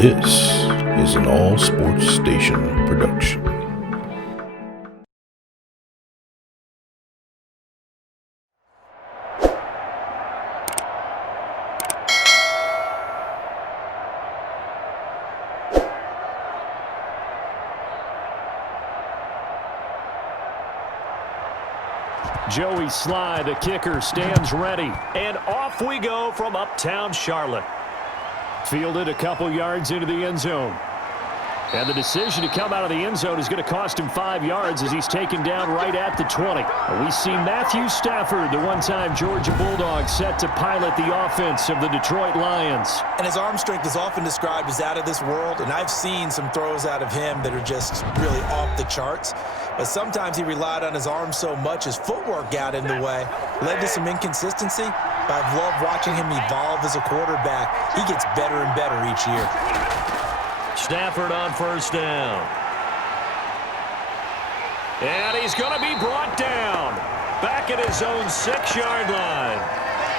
This is an All Sports Station production. Joey Sly, the kicker, stands ready. And off we go from uptown Charlotte. Fielded a couple yards into the end zone. And the decision to come out of the end zone is going to cost him 5 yards as he's taken down right at the 20. We see Matthew Stafford, the one-time Georgia Bulldog, set to pilot the offense of the Detroit Lions. And his arm strength is often described as out of this world, and I've seen some throws out of him that are just really off the charts. But sometimes he relied on his arm so much, his footwork got in the way, led to some inconsistency. But I've loved watching him evolve as a quarterback. He gets better and better each year. Stafford on first down. And he's going to be brought down. Back at his own 6-yard line.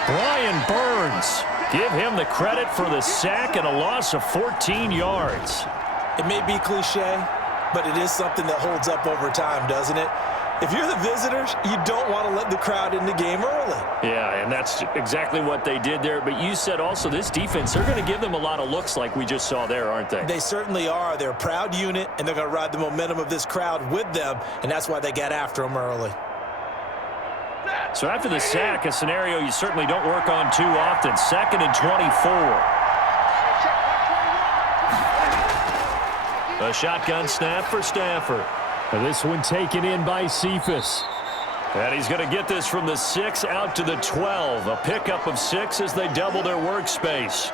Brian Burns. Give him the credit for the sack and a loss of 14 yards. It may be cliche, but it is something that holds up over time, doesn't it? If you're the visitors, you don't want to let the crowd in the game early. Yeah, and that's exactly what they did there. But you said also this defense, they're going to give them a lot of looks like we just saw there, aren't they? They certainly are. They're a proud unit, and they're going to ride the momentum of this crowd with them, and that's why they got after them early. So after the sack, a scenario you certainly don't work on too often. 2nd and 24. A shotgun snap for Stafford. And this one taken in by Cephas. And he's going to get this from the 6 out to the 12. A pickup of 6 as they double their workspace.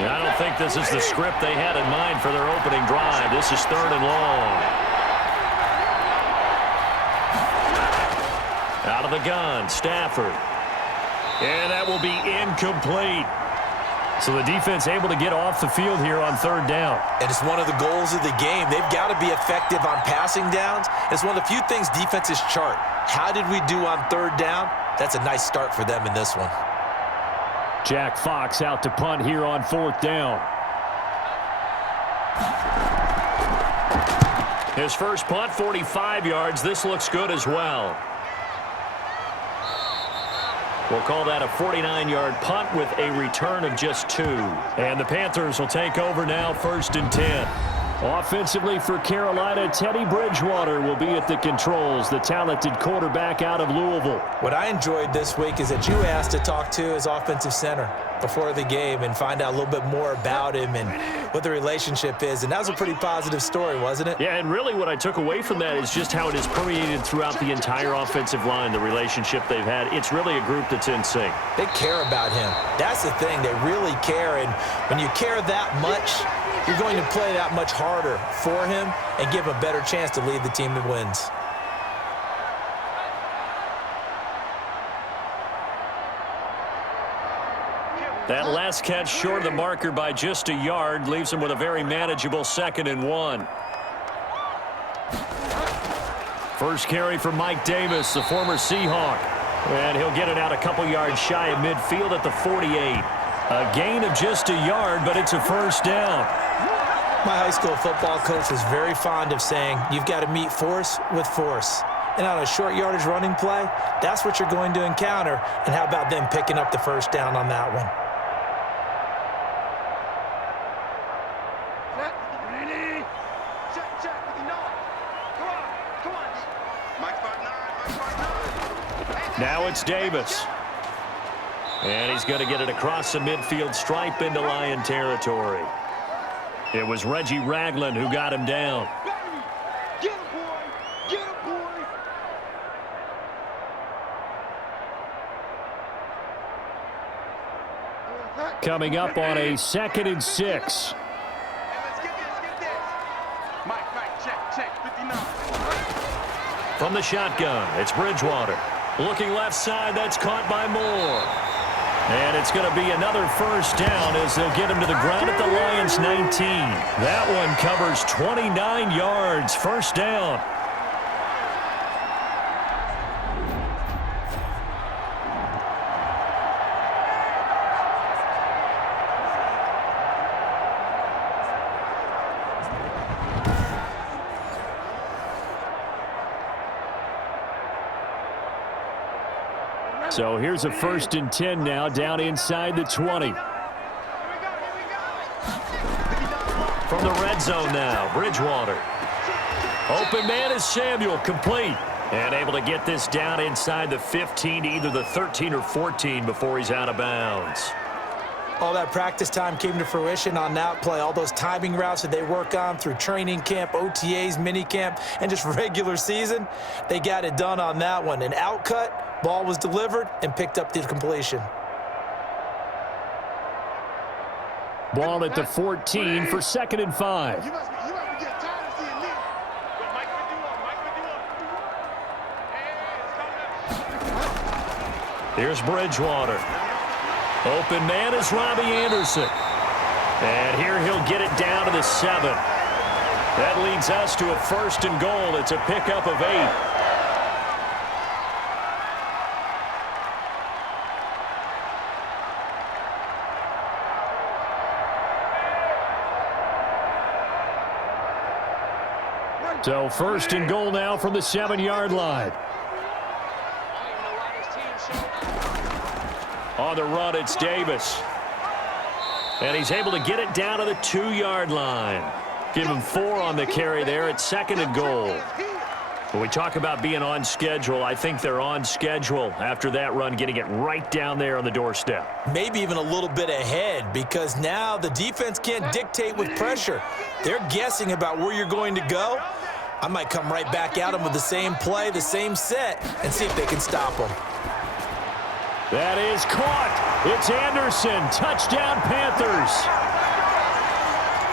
I don't think this is the script they had in mind for their opening drive. This is 3rd and long. Out of the gun, Stafford. And that will be incomplete. So the defense able to get off the field here on 3rd down. And it's one of the goals of the game. They've got to be effective on passing downs. It's one of the few things defenses chart. How did we do on 3rd down? That's a nice start for them in this one. Jack Fox out to punt here on 4th down. His first punt, 45 yards. This looks good as well. We'll call that a 49-yard punt with a return of just 2. And the Panthers will take over now, 1st and 10. Offensively for Carolina, Teddy Bridgewater will be at the controls, the talented quarterback out of Louisville. What I enjoyed this week is that you asked to talk to his offensive center before the game and find out a little bit more about him and what the relationship is. And that was a pretty positive story, wasn't it? Yeah, and really what I took away from that is just how it is permeated throughout the entire offensive line, the relationship they've had. It's really a group that's in sync. They care about him. That's the thing. They really care. And when you care that much, you're going to play that much harder for him and give him a better chance to lead the team that wins. That last catch short of the marker by just a yard leaves him with a very manageable 2nd and 1. First carry from Mike Davis, the former Seahawk. And he'll get it out a couple yards shy of midfield at the 48. A gain of just a yard, but it's a 1st down. My high school football coach was very fond of saying, you've got to meet force with force. And on a short yardage running play, that's what you're going to encounter. And how about them picking up the 1st down on that one? Now it's Davis. And he's going to get it across the midfield stripe into Lion territory. It was Reggie Ragland who got him down. Get him, boy! Get him, boy! Coming up on a 2nd and 6. Let's get this. Mike, check, 59. From the shotgun, it's Bridgewater. Looking left side, that's caught by Moore. And it's going to be another first down as they'll get him to the ground at the Lions' 19. That one covers 29 yards. First down. So here's a 1st and 10 now, down inside the 20. From the red zone now, Bridgewater. Open man is Samuel, complete. And able to get this down inside the 15 to either the 13 or 14 before he's out of bounds. All that practice time came to fruition on that play. All those timing routes that they work on through training camp, OTAs, minicamp, and just regular season, they got it done on that one. An outcut, ball was delivered, and picked up the completion. Ball at the 14 for 2nd and 5. You must be getting tired of seeing this. Mike Hey, Here's Bridgewater. Open man is Robbie Anderson. And here he'll get it down to the 7. That leads us to a 1st and goal. It's a pickup of 8. So 1st and goal now from the 7-yard line. On the run, it's Davis. And he's able to get it down to the 2-yard line. Give him 4 on the carry there at 2nd and goal. When we talk about being on schedule, I think they're on schedule after that run, getting it right down there on the doorstep. Maybe even a little bit ahead, because now the defense can't dictate with pressure. They're guessing about where you're going to go. I might come right back at them with the same play, the same set, and see if they can stop them. That is caught. It's Anderson. Touchdown, Panthers.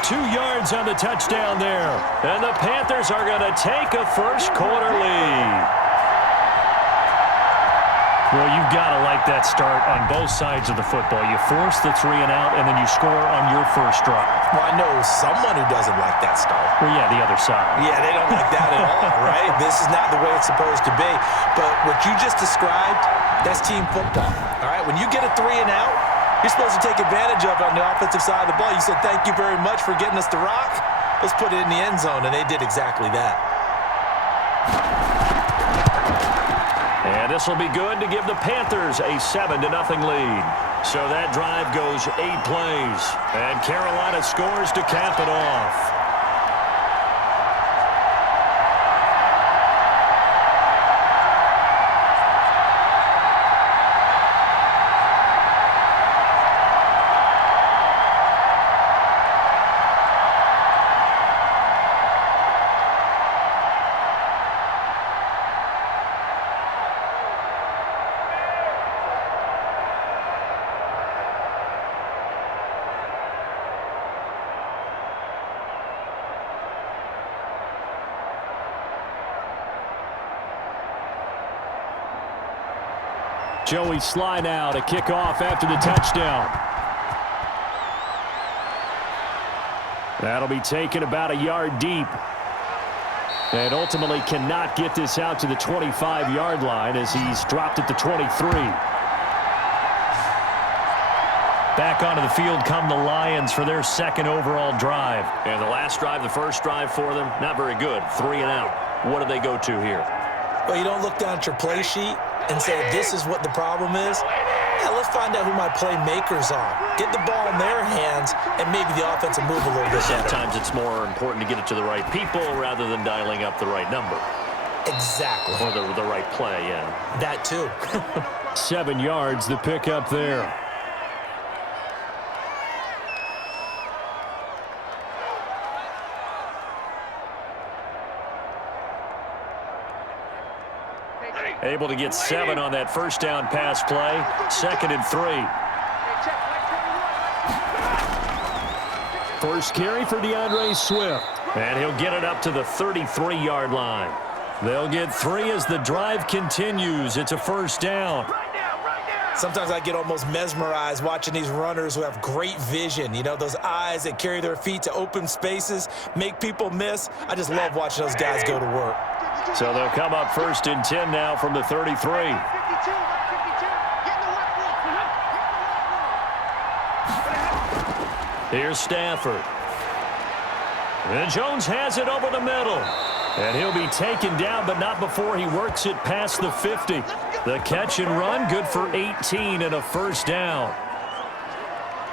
2 yards on the touchdown there. And the Panthers are going to take a first-quarter lead. Well, you've got to like that start on both sides of the football. You force the 3 and out, and then you score on your first drive. Well, I know someone who doesn't like that start. Well, yeah, the other side. Yeah, they don't like that at all, right? This is not the way it's supposed to be. But what you just described, that's team football, all right? When you get a 3 and out, you're supposed to take advantage of it on the offensive side of the ball. You said, thank you very much for getting us the rock. Let's put it in the end zone, and they did exactly that. And this will be good to give the Panthers a 7-0 lead. So that drive goes 8 plays. And Carolina scores to cap it off. Joey Sly now to kick off after the touchdown. That'll be taken about a yard deep. And ultimately cannot get this out to the 25-yard line as he's dropped at the 23. Back onto the field come the Lions for their 2nd overall drive. And the last drive, the first drive for them, not very good. 3 and out. What do they go to here? Well, you don't look down at your play sheet and say, this is what the problem is. Yeah, let's find out who my playmakers are. Get the ball in their hands, and maybe the offense will move a little bit better. Sometimes it's more important to get it to the right people rather than dialing up the right number. Exactly. Or the right play, yeah. That too. 7 yards, the pickup there. Able to get 7 on that first down pass play. 2nd and 3. First carry for DeAndre Swift. And he'll get it up to the 33-yard line. They'll get 3 as the drive continues. It's a first down. Sometimes I get almost mesmerized watching these runners who have great vision. You know, those eyes that carry their feet to open spaces, make people miss. I just love watching those guys go to work. So they'll come up 1st and 10 now from the 33. Here's Stafford. And Jones has it over the middle. And he'll be taken down, but not before he works it past the 50. The catch and run, good for 18 and a 1st down.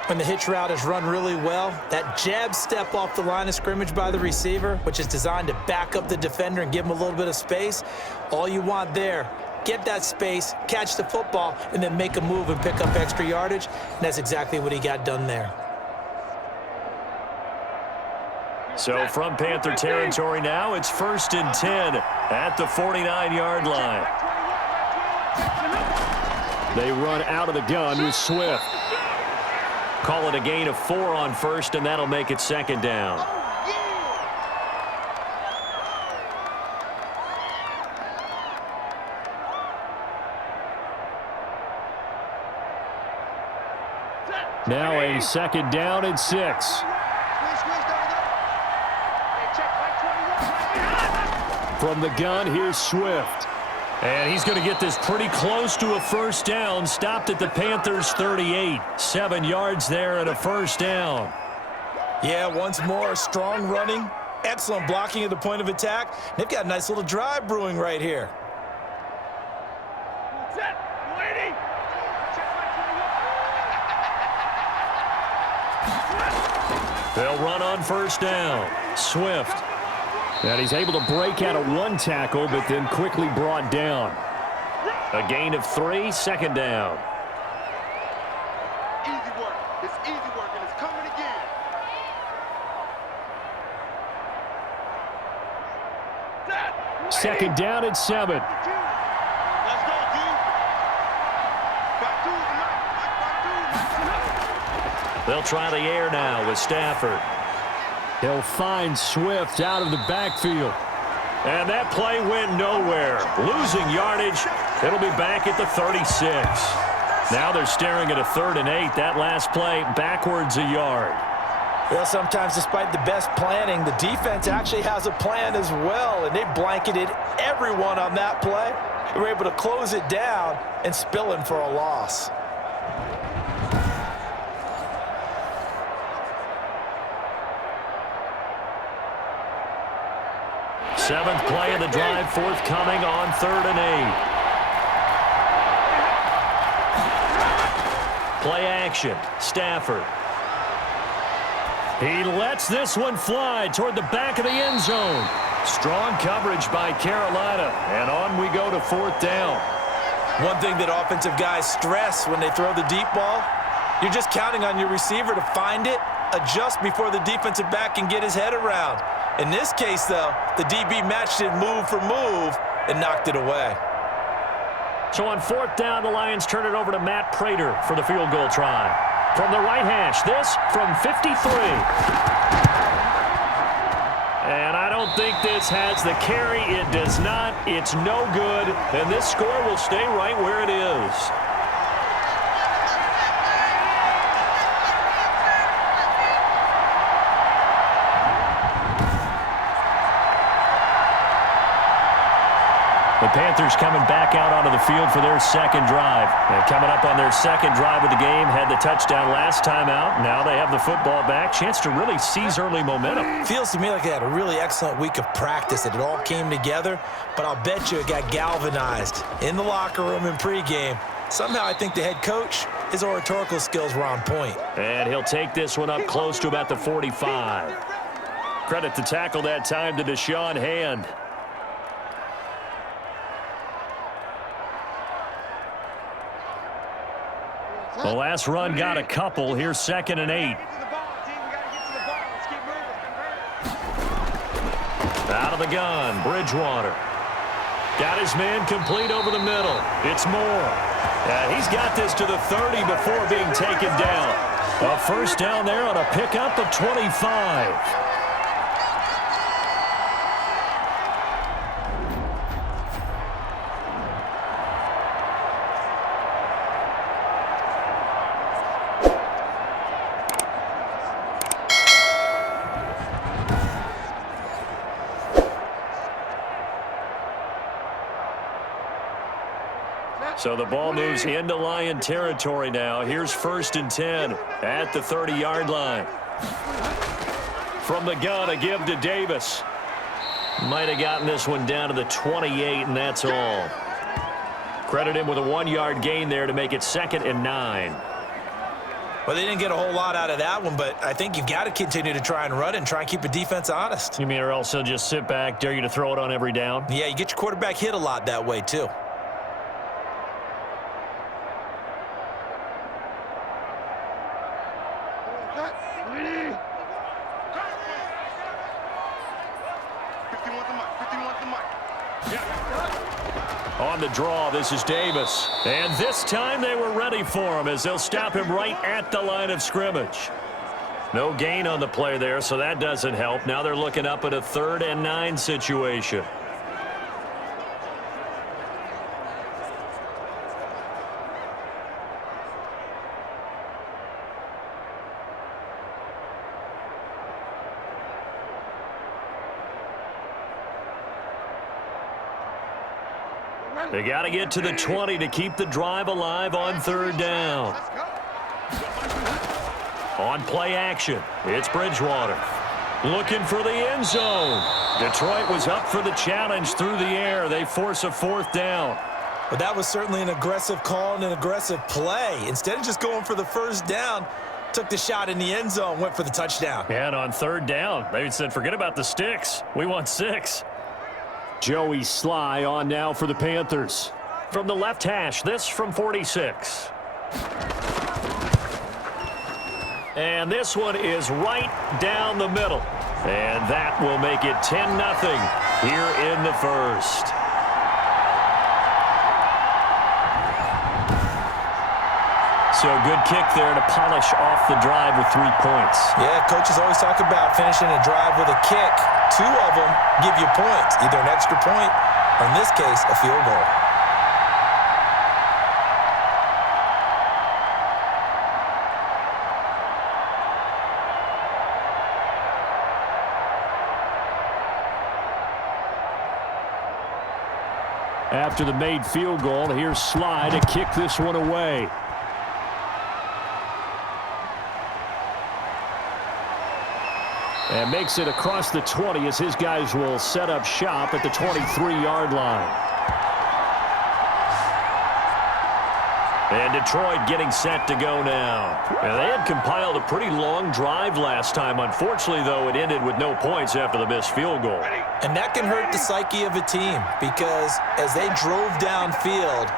When the hitch route is run really well, that jab step off the line of scrimmage by the receiver, which is designed to back up the defender and give him a little bit of space, all you want there, get that space, catch the football, and then make a move and pick up extra yardage, and that's exactly what he got done there. So from Panther territory now, it's 1st and 10 at the 49-yard line. They run out of the gun with Swift. Call it a gain of 4 on 1st, and that'll make it 2nd down. Now a 2nd down and 6. From the gun, here's Swift. And he's going to get this pretty close to a 1st down. Stopped at the Panthers' 38. 7 yards there and a 1st down. Yeah, once more, strong running, excellent blocking at the point of attack. They've got a nice little drive brewing right here. They'll run on 1st down. Swift. And he's able to break out of 1 tackle, but then quickly brought down. A gain of 3, 2nd down. Easy work. It's easy work, and it's coming again. Second down and 7. Let's go, D. Back to the They'll try the air now with Stafford. He'll find Swift out of the backfield. And that play went nowhere. Losing yardage. It'll be back at the 36. Now they're staring at a 3rd and 8. That last play backwards a yard. Well, sometimes despite the best planning, the defense actually has a plan as well, and they blanketed everyone on that play. They were able to close it down and spill in for a loss. Seventh play of the drive forthcoming on 3rd and 8. Play action. Stafford. He lets this one fly toward the back of the end zone. Strong coverage by Carolina. And on we go to 4th down. One thing that offensive guys stress when they throw the deep ball, you're just counting on your receiver to find it, adjust before the defensive back can get his head around. In this case, though, the DB matched it move for move and knocked it away. So on 4th down, the Lions turn it over to Matt Prater for the field goal try. From the right hash, this from 53. And I don't think this has the carry. It does not. It's no good. And this score will stay right where it is. The Panthers coming back out onto the field for their 2nd drive. And coming up on their 2nd drive of the game, had the touchdown last time out. Now they have the football back. Chance to really seize early momentum. Feels to me like they had a really excellent week of practice, that it all came together. But I'll bet you it got galvanized in the locker room in pregame. Somehow I think the head coach, his oratorical skills were on point. And he'll take this one up close to about the 45. Credit the tackle that time to Deshaun Hand. The last run got a couple. Here's 2nd and 8. Out of the gun, Bridgewater. Got his man complete over the middle. It's Moore. He's got this to the 30 before being taken down. A 1st down there on a pickup of 25. So the ball moves into Lion territory now. Here's 1st and 10 at the 30-yard line. From the gun, a give to Davis. Might have gotten this one down to the 28, and that's all. Credit him with a 1-yard gain there to make it 2nd and 9. Well, they didn't get a whole lot out of that one, but I think you've got to continue to try and run it and try and keep the defense honest. You mean or else he'll just sit back, dare you to throw it on every down? Yeah, you get your quarterback hit a lot that way, too. On the draw, this is Davis. And this time they were ready for him as they'll stop him right at the line of scrimmage. No gain on the play there, so that doesn't help. Now they're looking up at a 3rd and 9 situation. They got to get to the 20 to keep the drive alive on 3rd down. On play action, it's Bridgewater. Looking for the end zone. Detroit was up for the challenge through the air. They force a 4th down. But that was certainly an aggressive call and an aggressive play. Instead of just going for the 1st down, took the shot in the end zone, went for the touchdown. And on 3rd down, they said, forget about the sticks. We want 6. Joey Sly on now for the Panthers. From the left hash, this from 46. And this one is right down the middle. And that will make it 10-0 here in the 1st. So a good kick there to polish off the drive with 3 points. Yeah, coaches always talk about finishing a drive with a kick. 2 of them give you points, either an extra point or, in this case, a field goal. After the made field goal, here's Sly to kick this one away. And makes it across the 20 as his guys will set up shop at the 23-yard line. And Detroit getting set to go now. And they had compiled a pretty long drive last time. Unfortunately, though, it ended with no points after the missed field goal. And that can hurt the psyche of a team because as they drove downfield,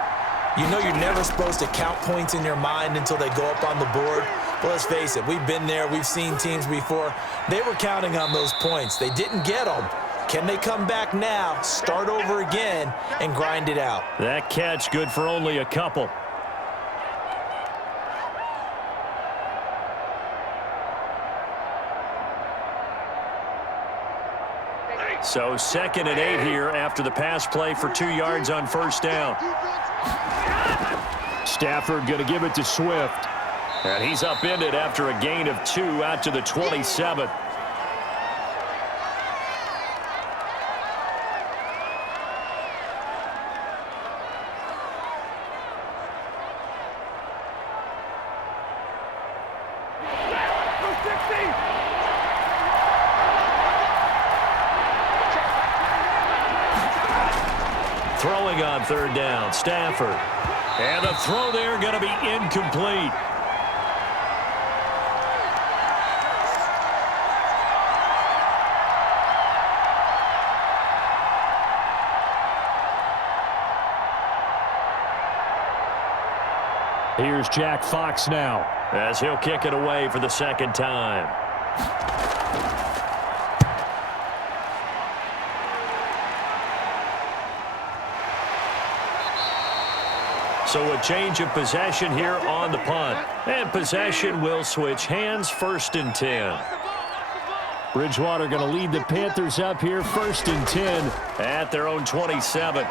you know you're never supposed to count points in your mind until they go up on the board. Well, let's face it, we've been there. We've seen teams before. They were counting on those points. They didn't get them. Can they come back now, start over again, and grind it out? That catch good for only a couple. So 2nd and 8 here after the pass play for 2 yards on 1st down. Stafford going to give it to Swift. And he's upended after a gain of 2 out to the 27. Throwing on 3rd down, Stafford. And the throw there going to be incomplete. Here's Jack Fox now as he'll kick it away for the 2nd time. So a change of possession here on the punt. And possession will switch hands, 1st and 10. Bridgewater going to lead the Panthers up here, 1st and 10 at their own 27.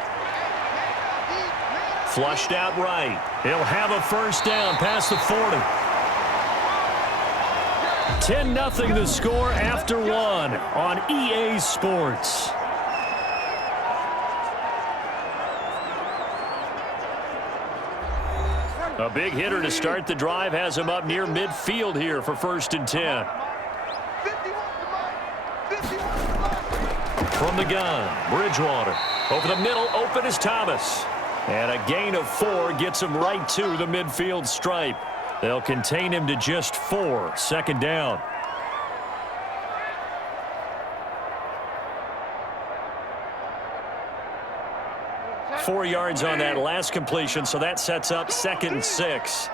Flushed out right. He'll have a 1st down past the 40. 10-0 the score after 1 on EA Sports. A big hitter to start the drive has him up near midfield here for 1st and 10. From the gun, Bridgewater. Over the middle, open is Thomas. And a gain of 4 gets him right to the midfield stripe. They'll contain him to just 4. 2nd down. Four yards on that last completion, so that sets up 2nd and 6.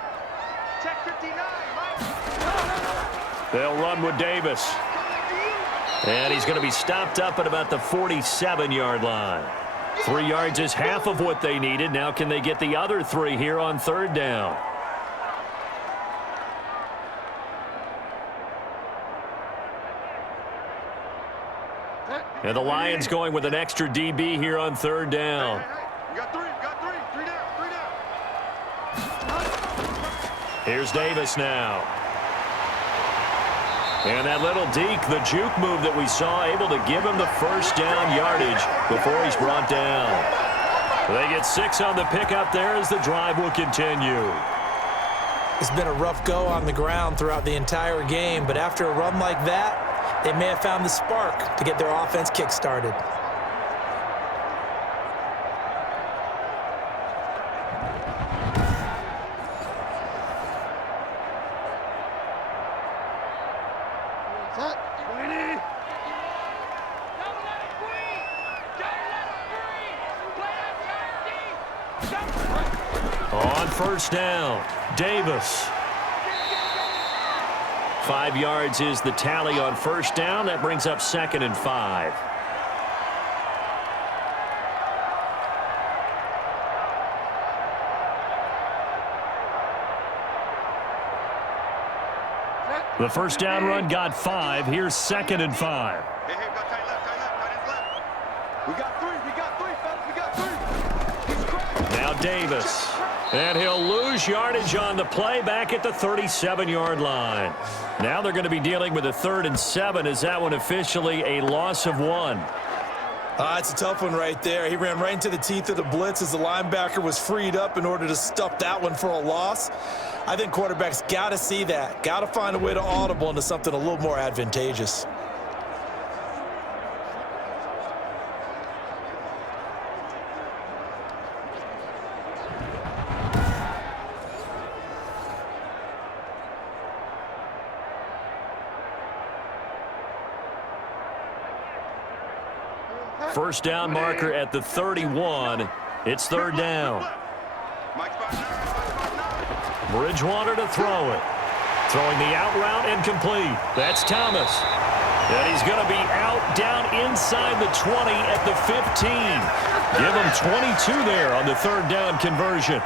They'll run with Davis. And he's going to be stopped up at about the 47-yard line. 3 yards is half of what they needed. Now can they get the other 3 here on 3rd down? And the Lions going with an extra DB here on 3rd down. Here's Davis now. And that little deke, the juke move that we saw, able to give him the 1st down yardage before he's brought down. They get 6 on the pickup there as the drive will continue. It's been a rough go on the ground throughout the entire game, but after a run like that, they may have found the spark to get their offense kick-started. On 1st down, Davis. 5 yards is the tally on 1st down. That brings up 2nd and 5. The 1st down run got 5. Here's 2nd and 5. Hey, got tight left, We got 3, fellas, we got 3. He's cracked. Now Davis. And he'll lose yardage on the play back at the 37-yard line. Now they're going to be dealing with a 3rd and 7. Is that one officially a loss of 1? It's a tough one right there. He ran right into the teeth of the blitz as the linebacker was freed up in order to stuff that one for a loss. I think quarterbacks got to see that. Got to find a way to audible into something a little more advantageous. First down marker at the 31. It's 3rd down. Bridgewater to throw it. Throwing the out route incomplete. That's Thomas. And he's going to be out down inside the 20 at the 15. Give him 22 there on the 3rd down conversion.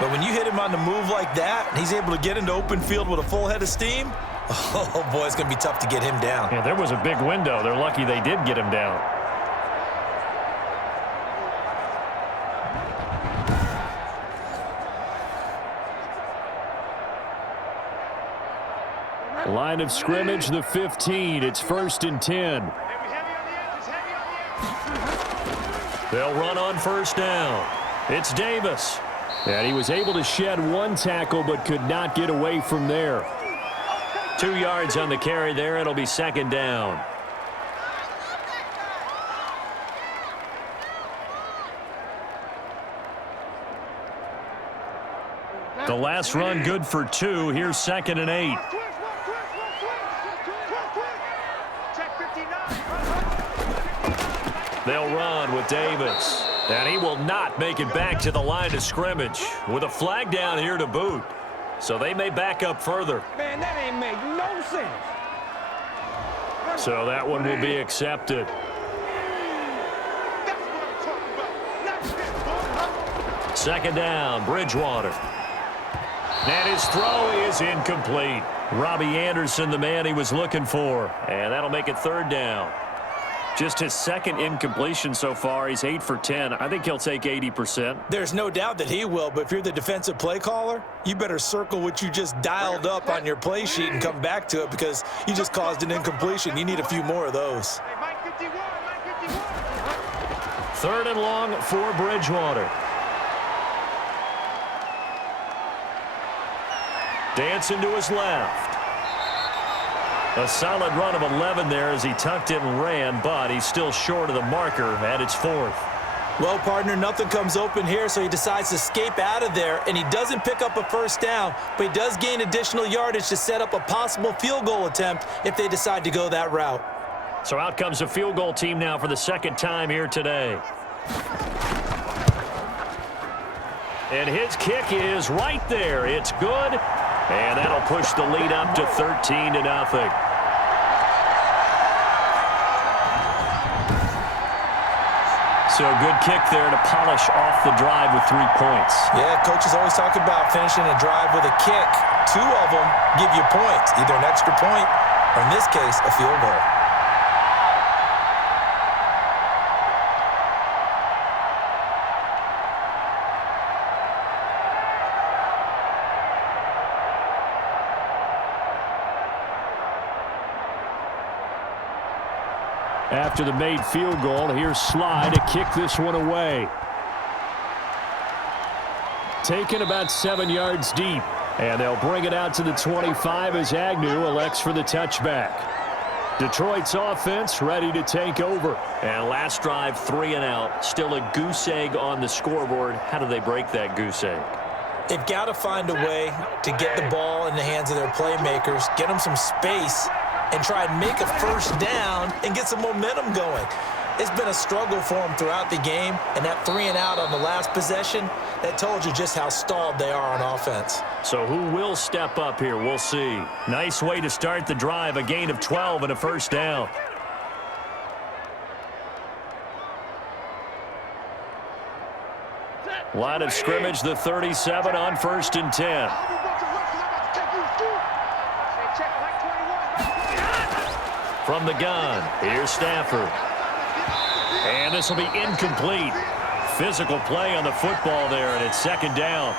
But when you hit him on the move like that, and he's able to get into open field with a full head of steam, oh boy, it's going to be tough to get him down. Yeah, there was a big window. They're lucky they did get him down. Line of scrimmage, the 15. It's 1st and 10. They'll run on 1st down. It's Davis. And he was able to shed 1 tackle but could not get away from there. 2 yards on the carry there. It'll be 2nd down. The last run good for 2. Here's 2nd and 8. They'll run with Davis. And he will not make it back to the line of scrimmage with a flag down here to boot. So they may back up further. Man, that ain't make no sense. So that one will be accepted. That's what I'm talking about. 2nd down, Bridgewater. And his throw is incomplete. Robbie Anderson, the man he was looking for. And that'll make it 3rd down. Just his 2nd incompletion so far. He's 8 for 10. I think he'll take 80%. There's no doubt that he will, but if you're the defensive play caller, you better circle what you just dialed up on your play sheet and come back to it because you just caused an incompletion. You need a few more of those. Hey, Mike 51, Mike 51. 3rd and long for Bridgewater. Dancing to his left. A solid run of 11 there as he tucked it and ran, but he's still short of the marker at its 4th. Well, partner, nothing comes open here, so he decides to escape out of there, and he doesn't pick up a first down, but he does gain additional yardage to set up a possible field goal attempt if they decide to go that route. So out comes the field goal team now for the second time here today. And his kick is right there. It's good, and that'll push the lead up to 13-0. So a good kick there to polish off the drive with 3 points. Yeah, coaches always talk about finishing a drive with a kick. 2 of them give you points, either an extra point or, in this case, a field goal. After the made field goal, here's Sly to kick this one away. Taken about 7 yards deep, and they'll bring it out to the 25 as Agnew elects for the touchback. Detroit's offense ready to take over. And last drive, 3 and out. Still a goose egg on the scoreboard. How do they break that goose egg? They've got to find a way to get the ball in the hands of their playmakers, get them some space, and try and make a first down and get some momentum going. It's been a struggle for them throughout the game, and that 3 and out on the last possession, that told you just how stalled they are on offense. So who will step up here? We'll see. Nice way to start the drive, a gain of 12 and a first down. Line of scrimmage, the 37 on 1st and 10. From the gun, here's Stafford. And this will be incomplete. Physical play on the football there, and it's 2nd down.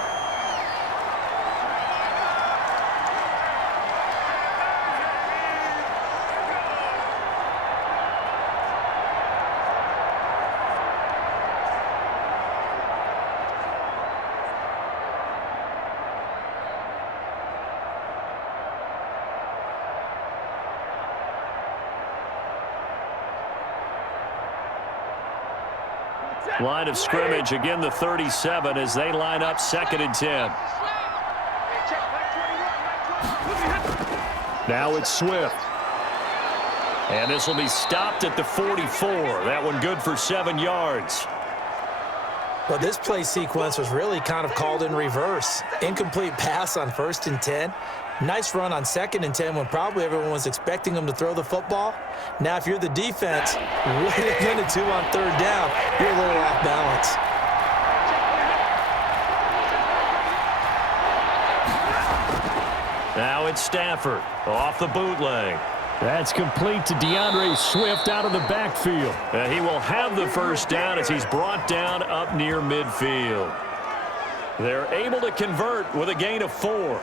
Line of scrimmage, again the 37 as they line up 2nd and 10. Now it's Swift. And this will be stopped at the 44. That one good for 7 yards. Well, this play sequence was really kind of called in reverse. Incomplete pass on 1st and 10. Nice run on 2nd and 10 when probably everyone was expecting them to throw the football. Now, if you're the defense, what are you going to do on 3rd down? You're a little off balance. Now it's Stafford off the bootleg. That's complete to DeAndre Swift out of the backfield. He will have the first down as he's brought down up near midfield. They're able to convert with a gain of 4.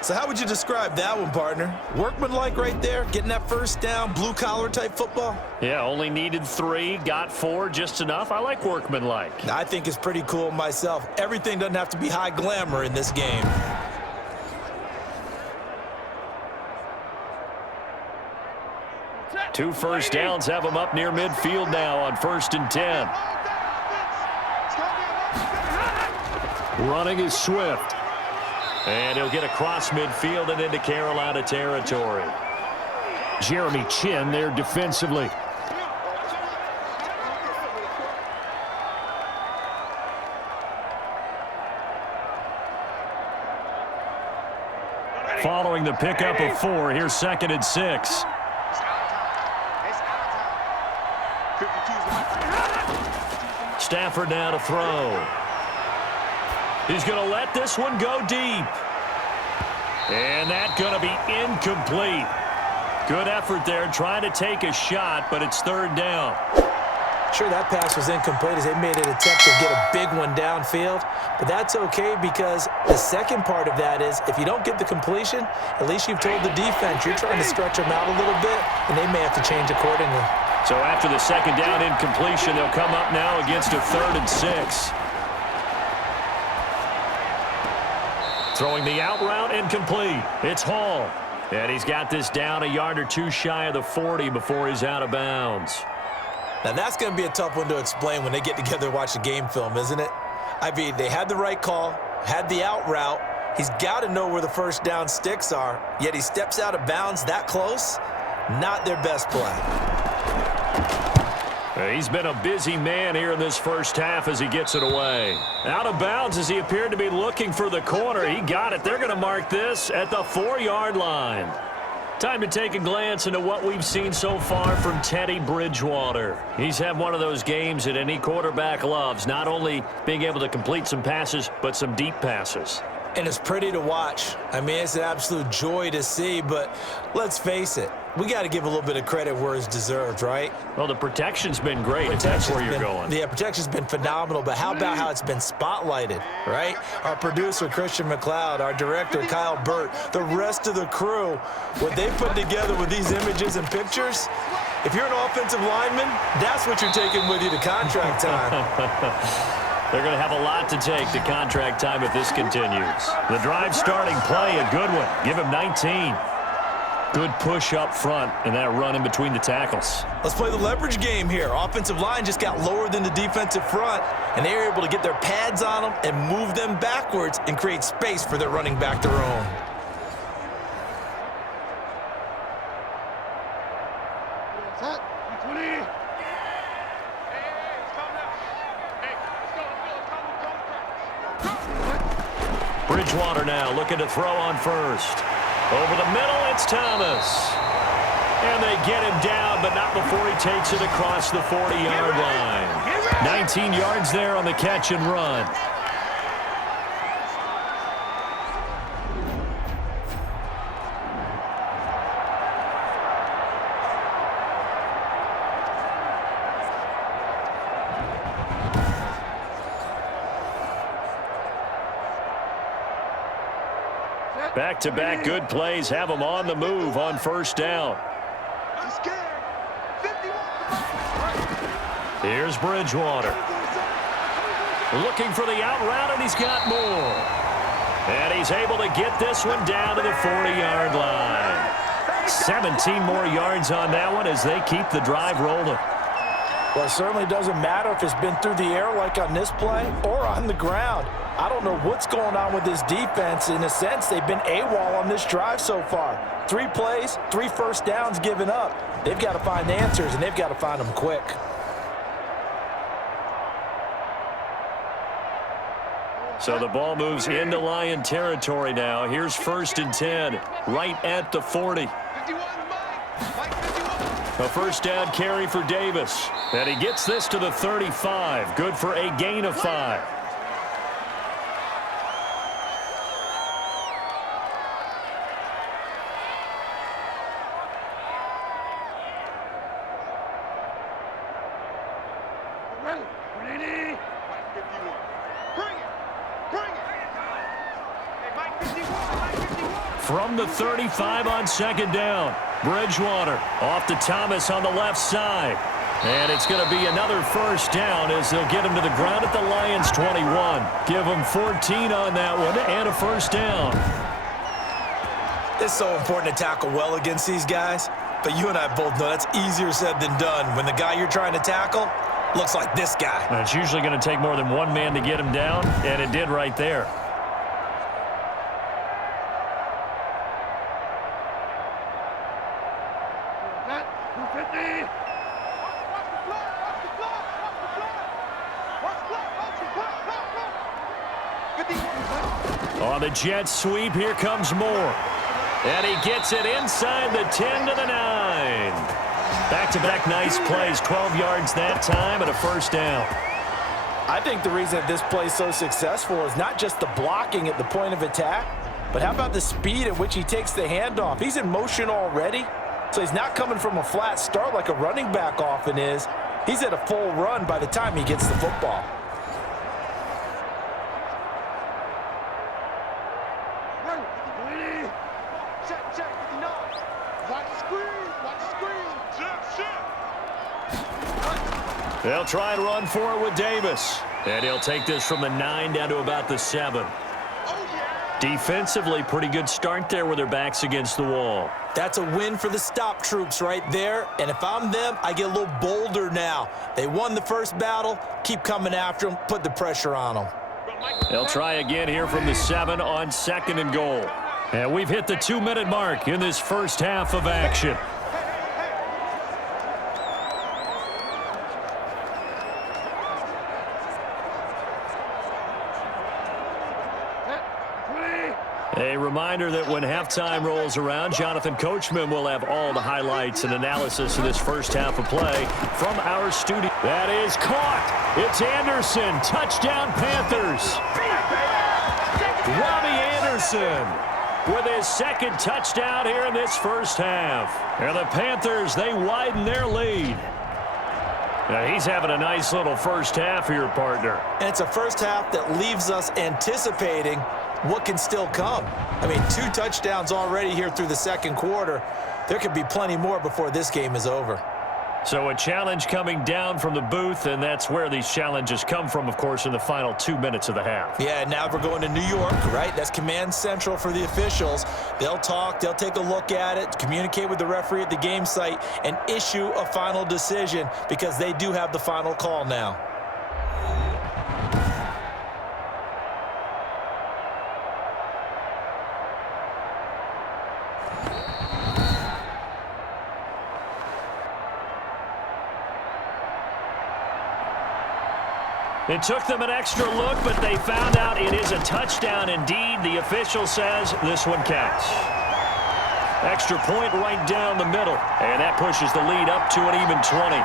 So how would you describe that one, partner? Workmanlike right there, getting that first down, blue-collar type football? Yeah, only needed 3, got 4, just enough. I like workmanlike. I think it's pretty cool myself. Everything doesn't have to be high glamour in this game. Two first downs have them up near midfield now on 1st and 10. Running is Swift. And he'll get across midfield and into Carolina territory. Jeremy Chin there defensively. Following the pickup of 4, here's 2nd and 6. Stafford now to throw. He's going to let this one go deep. And that's going to be incomplete. Good effort there trying to take a shot, but it's 3rd down. Sure, that pass was incomplete as they made an attempt to get a big one downfield. But that's okay because the second part of that is if you don't get the completion, at least you've told the defense you're trying to stretch them out a little bit, and they may have to change accordingly. So after the 2nd down incompletion, they'll come up now against a 3rd and 6. Throwing the out route incomplete. It's Hall. And he's got this down a yard or two shy of the 40 before he's out of bounds. Now, that's going to be a tough one to explain when they get together and watch the game film, isn't it? I mean, they had the right call, had the out route. He's got to know where the first down sticks are, yet he steps out of bounds that close. Not their best play. He's been a busy man here in this first half as he gets it away. Out of bounds as he appeared to be looking for the corner. He got it. They're going to mark this at the 4-yard line. Time to take a glance into what we've seen so far from Teddy Bridgewater. He's had one of those games that any quarterback loves, not only being able to complete some passes, but some deep passes. And it's pretty to watch. I mean, it's an absolute joy to see, but let's face it, we got to give a little bit of credit where it's deserved, right? Well, the protection's been great, if that's where you're going. Yeah, protection's been phenomenal, but how about how it's been spotlighted, right? Our producer, Christian McLeod, our director, Kyle Burt, the rest of the crew, what they put together with these images and pictures, if you're an offensive lineman, that's what you're taking with you to contract time. They're going to have a lot to take to contract time if this continues. The drive starting play, a good one. Give him 19. Good push up front and that run in between the tackles. Let's play the leverage game here. Offensive line just got lower than the defensive front, and they were able to get their pads on them and move them backwards and create space for their running back their own. Bridgewater now looking to throw on first. Over the middle, it's Thomas. And they get him down, but not before he takes it across the 40-yard line. 19 yards there on the catch and run. Back-to-back good plays have them on the move on first down. Here's Bridgewater. Looking for the out route, and he's got more. And he's able to get this one down to the 40-yard line. 17 more yards on that one as they keep the drive rolling. Well, it certainly doesn't matter if it's been through the air like on this play or on the ground. I don't know what's going on with this defense. In a sense, they've been AWOL on this drive so far. 3 plays, 3 first downs given up. They've got to find answers, and they've got to find them quick. So the ball moves into Lion territory now. Here's 1st and 10, right at the 40. A first down carry for Davis. And he gets this to the 35. Good for a gain of 5. From the 35 on 2nd down. Bridgewater off to Thomas on the left side. And it's going to be another first down as they'll get him to the ground at the Lions' 21. Give him 14 on that one and a first down. It's so important to tackle well against these guys, but you and I both know that's easier said than done when the guy you're trying to tackle looks like this guy. And it's usually going to take more than one man to get him down, and it did right there. On the jet sweep, here comes Moore. And he gets it inside the 10 to the 9. Back-to-back nice plays, 12 yards that time and a first down. I think the reason that this play is so successful is not just the blocking at the point of attack, but how about the speed at which he takes the handoff? He's in motion already, so he's not coming from a flat start like a running back often is. He's at a full run by the time he gets the football. They'll try and run for it with Davis. And he'll take this from the 9 down to about the 7. Defensively, pretty good start there with their backs against the wall. That's a win for the stop troops right there. And if I'm them, I get a little bolder now. They won the first battle. Keep coming after them. Put the pressure on them. They'll try again here from the 7 on 2nd and goal. And we've hit the 2-minute mark in this first half of action. A reminder that when halftime rolls around, Jonathan Coachman will have all the highlights and analysis of this first half of play from our studio. That is caught. It's Anderson. Touchdown, Panthers. Robbie Anderson with his second touchdown here in this first half. And the Panthers, they widen their lead. Now, he's having a nice little first half here, partner. And it's a first half that leaves us anticipating what can still come. I mean, 2 touchdowns already here through the second quarter. There could be plenty more before this game is over. So a challenge coming down from the booth, and that's where these challenges come from, of course, in the final 2 minutes of the half. Yeah, now we're going to New York, right? That's command central for the officials. They'll talk, they'll take a look at it, communicate with the referee at the game site, and issue a final decision because they do have the final call now. It took them an extra look, but they found out it is a touchdown indeed. The official says this one counts. Extra point right down the middle, and that pushes the lead up to an even 20.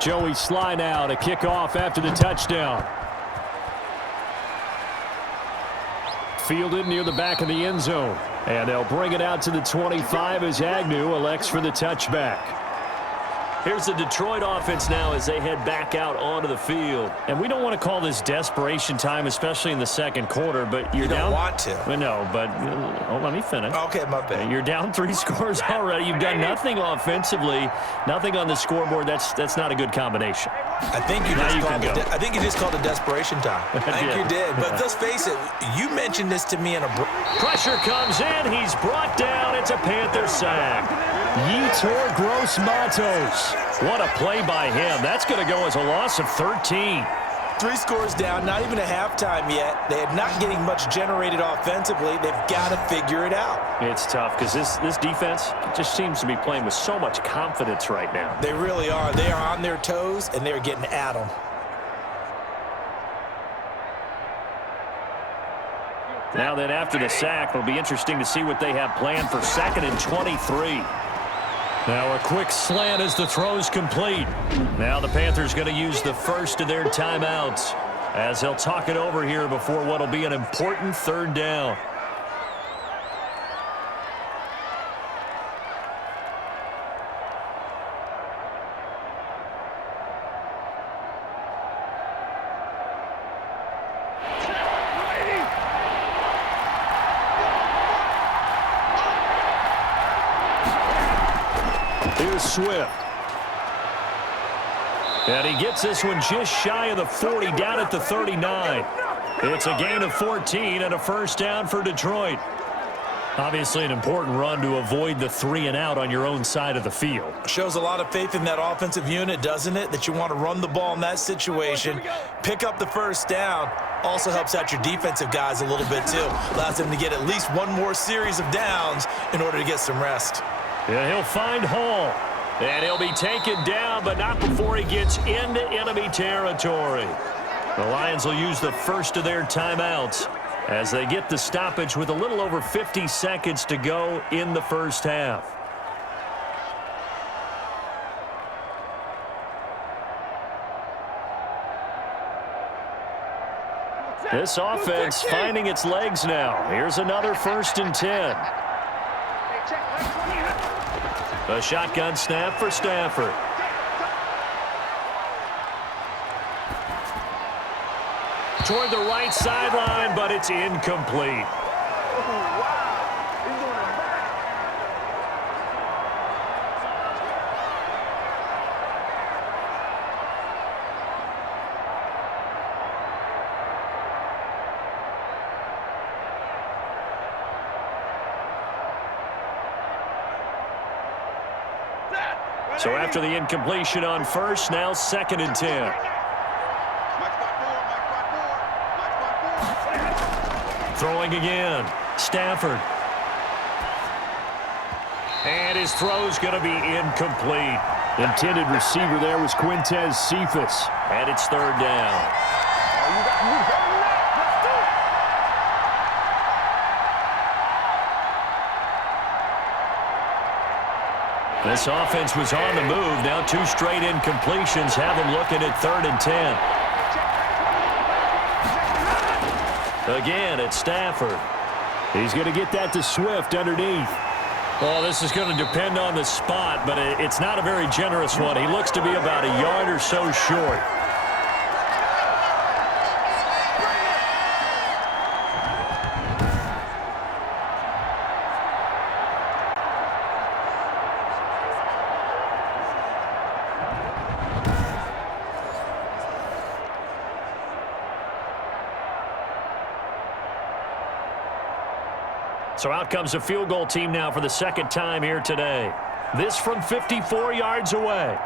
Joey Sly now to kick off after the touchdown. Fielded near the back of the end zone. And they'll bring it out to the 25 as Agnew elects for the touchback. Here's the Detroit offense now as they head back out onto the field. And we don't want to call this desperation time, especially in the second quarter, but you're down. You don't want to. I know, but let me finish. Okay, my bad. You're down 3 scores already. You've done nothing offensively, nothing on the scoreboard. That's not a good combination. I think you just called it desperation time. I think you did. But let's face it, you mentioned this to me in a pressure comes in. He's brought down. It's a Panther sack. Yetur Gross-Matos. What a play by him. That's going to go as a loss of 13. 3 scores down, not even a halftime yet. They are not getting much generated offensively. They've got to figure it out. It's tough because this defense just seems to be playing with so much confidence right now. They really are. They are on their toes, and they're getting at them. Now then, after the sack, it'll be interesting to see what they have planned for 2nd and 23. Now a quick slant as the throw's complete. Now the Panthers going to use the first of their timeouts as they'll talk it over here before what will be an important 3rd down. Here's Swift. And he gets this one just shy of the 40, down at the 39. It's a gain of 14 and a first down for Detroit. Obviously an important run to avoid the 3 and out on your own side of the field. Shows a lot of faith in that offensive unit, doesn't it? That you want to run the ball in that situation. Pick up the first down. Also helps out your defensive guys a little bit too. Allows them to get at least one more series of downs in order to get some rest. And he'll find Hall. And he'll be taken down, but not before he gets into enemy territory. The Lions will use the first of their timeouts as they get the stoppage with a little over 50 seconds to go in the first half. This offense finding its legs now. Here's another 1st and 10. A shotgun snap for Stafford. Toward the right sideline, but it's incomplete. So after the incompletion on 1st, now 2nd and 10. Throwing again. Stafford. And his throw's going to be incomplete. Intended receiver there was Quintez Cephas. And it's 3rd down. This offense was on the move. Now 2 straight incompletions have them looking at 3rd and 10. Again, it's Stafford. He's going to get that to Swift underneath. Well, this is going to depend on the spot, but it's not a very generous one. He looks to be about a yard or so short. So out comes a field goal team now for the 2nd time here today. This from 54 yards away.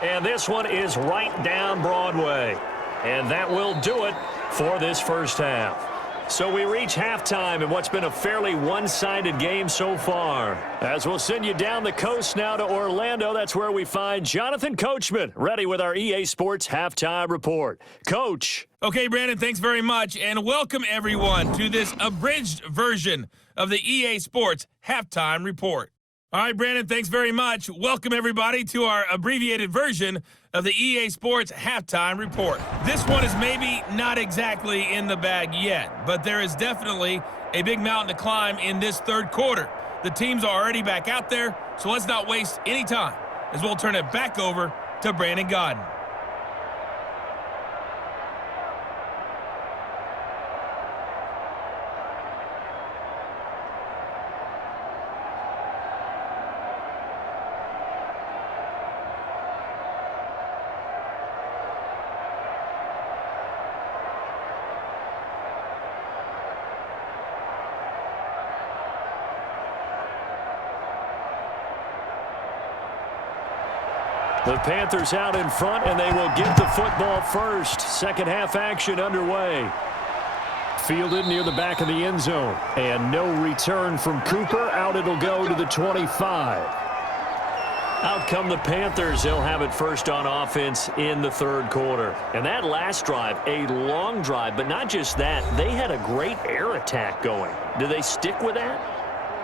And this one is right down Broadway. And that will do it for this 1st half. So we reach halftime in what's been a fairly one-sided game so far. As we'll send you down the coast now to Orlando, that's where we find Jonathan Coachman, ready with our EA Sports Halftime Report. Coach. Okay, Brandon, thanks very much, and welcome everyone to this abridged version of the EA Sports Halftime Report. All right, Brandon, thanks very much. Welcome everybody to our abbreviated version of the EA Sports Halftime Report. This one is maybe not exactly in the bag yet, but there is definitely a big mountain to climb in this 3rd quarter. The teams are already back out there, so let's not waste any time as we'll turn it back over to Brandon Godden. The Panthers out in front, and they will get the football first. 2nd half action underway. Fielded near the back of the end zone. And no return from Cooper. Out it'll go to the 25. Out come the Panthers. They'll have it first on offense in the 3rd quarter. And that last drive, a long drive, but not just that. They had a great air attack going. Do they stick with that?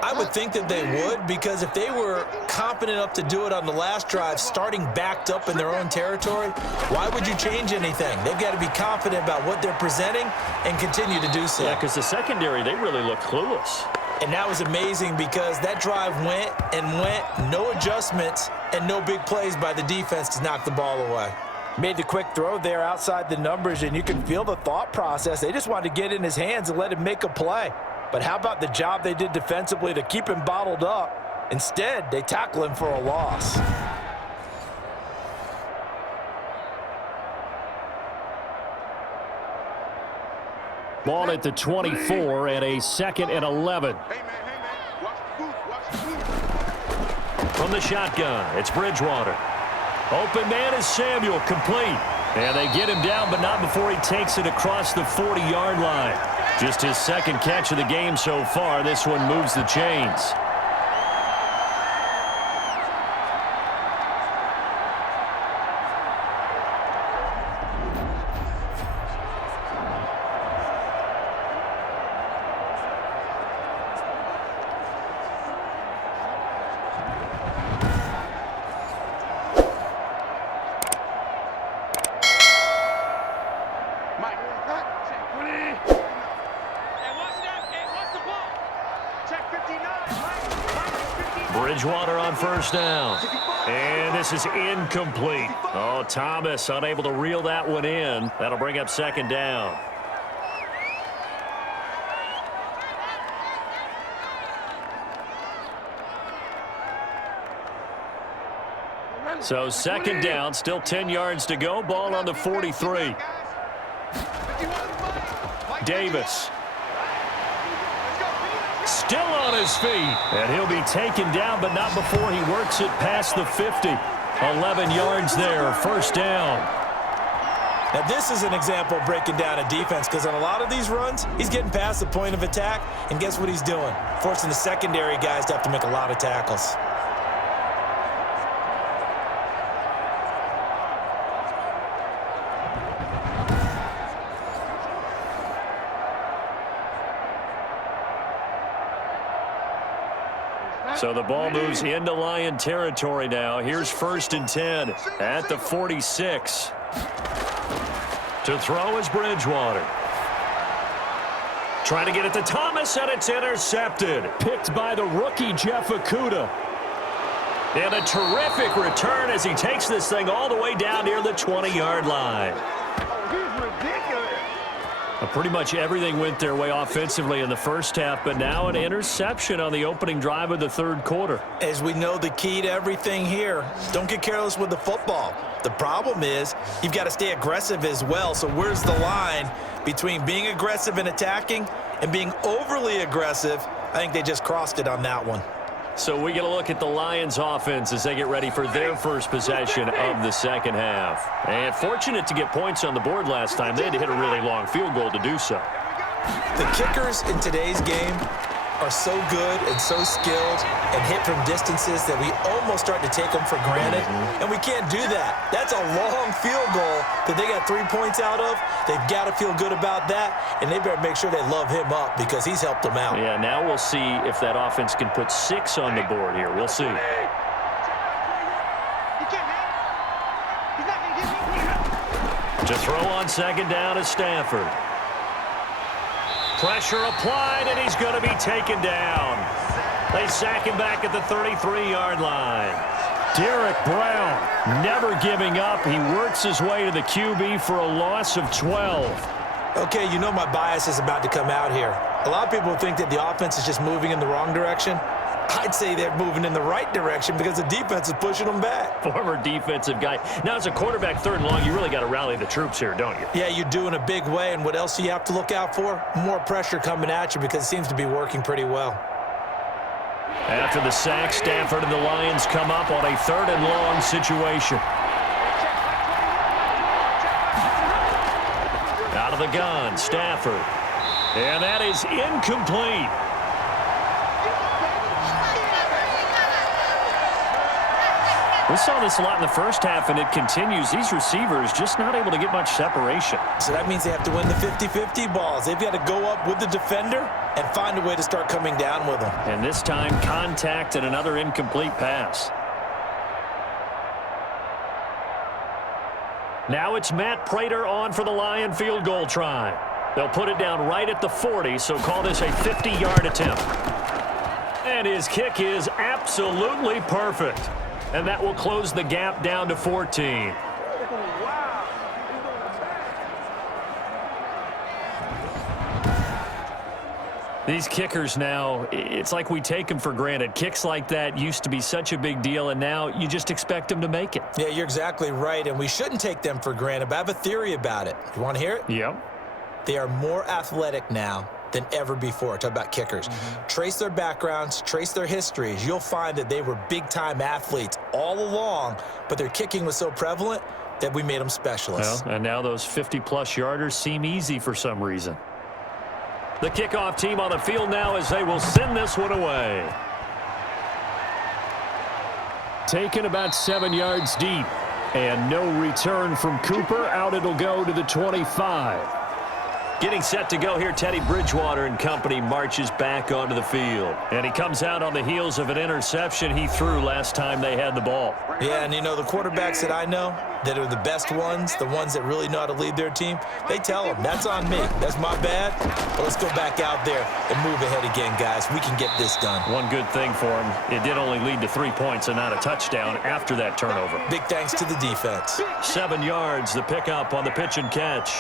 I would think that they would, because if they were confident enough to do it on the last drive, starting backed up in their own territory, why would you change anything? They've got to be confident about what they're presenting and continue to do so. Yeah, because the secondary, they really look clueless. And that was amazing because that drive went and went, no adjustments and no big plays by the defense to knock the ball away. Made the quick throw there outside the numbers, and you can feel the thought process. They just wanted to get in his hands and let him make a play. But how about the job they did defensively to keep him bottled up? Instead, they tackle him for a loss. Ball at the 24 and a 2nd and 11. From the shotgun, it's Bridgewater. Open man is Samuel, complete. And they get him down, but not before he takes it across the 40-yard line. Just his 2nd catch of the game so far. This one moves the chains. on first down. And this is incomplete. Oh, Thomas unable to reel that one in. That'll bring up second down. So second down, still 10 yards to go. Ball on the 43. Davis. Still on his feet. And he'll be taken down, but not before he works it past the 50. 11 yards there, first down. Now, this is an example of breaking down a defense, because on a lot of these runs, he's getting past the point of attack, and guess what he's doing? Forcing the secondary guys to have to make a lot of tackles. So the ball moves into Lion territory now. Here's first and 10 at the 46. To throw is Bridgewater. Trying to get it to Thomas, and it's intercepted. Picked by the rookie Jeff Okudah. And a terrific return as he takes this thing all the way down near the 20-yard line. Pretty much everything went their way offensively in the first half, but now an interception on the opening drive of the third quarter. As we know, the key to everything here, don't get careless with the football. The problem is you've got to stay aggressive as well. So where's the line between being aggressive and attacking and being overly aggressive? I think they just crossed it on that one. So we get a look at the Lions offense as they get ready for their first possession of the second half. And fortunate to get points on the board last time. They had to hit a really long field goal to do so. The kickers in today's game are so good and so skilled and hit from distances that we almost start to take them for granted. And we can't do that. That's a long field goal that they got 3 points out of. They've got to feel good about that, and they better make sure they love him up because he's helped them out. Yeah, now we'll see if that offense can put 6 on the board here. We'll see. To throw on second down is Stafford. Pressure applied, and he's going to be taken down. They sack him back at the 33-yard line. Derek Brown never giving up. He works his way to the QB for a loss of 12. Okay, you know my bias is about to come out here. A lot of people think that the offense is just moving in the wrong direction. I'd say they're moving in the right direction because the defense is pushing them back. Former defensive guy. Now, as a quarterback, third and long, you really got to rally the troops here, don't you? Yeah, you do in a big way. And what else do you have to look out for? More pressure coming at you because it seems to be working pretty well. After the sack, Stafford and the Lions come up on a third and long situation. Out of the gun, Stafford. And that is incomplete. We saw this a lot in the first half, and it continues. These receivers just not able to get much separation. So that means they have to win the 50-50 balls. They've got to go up with the defender and find a way to start coming down with them. And this time, contact and another incomplete pass. Now it's Matt Prater on for the Lion field goal try. They'll put it down right at the 40, so call this a 50-yard attempt. And his kick is absolutely perfect. And that will close the gap down to 14. These kickers now, it's like we take them for granted. Kicks like that used to be such a big deal, and now you just expect them to make it. Yeah, you're exactly right, and we shouldn't take them for granted, but I have a theory about it. You want to hear it? Yep. They are more athletic now than ever before. Talk about kickers. Trace their backgrounds, trace their histories. You'll find that they were big-time athletes all along, but their kicking was so prevalent that we made them specialists. Well, and now those 50-plus yarders seem easy for some reason. The kickoff team on the field now as they will send this one away. Taken about 7 yards deep, and no return from Cooper. Out it'll go to the 25. Getting set to go here, Teddy Bridgewater and company marches back onto the field. And he comes out on the heels of an interception he threw last time they had the ball. Yeah, and you know, the quarterbacks that I know that are the best ones, the ones that really know how to lead their team, they tell them, that's on me. That's my bad. But let's go back out there and move ahead again, guys. We can get this done. One good thing for him, it did only lead to 3 points and not a touchdown after that turnover. Big thanks to the defense. 7 yards, the pickup on the pitch and catch.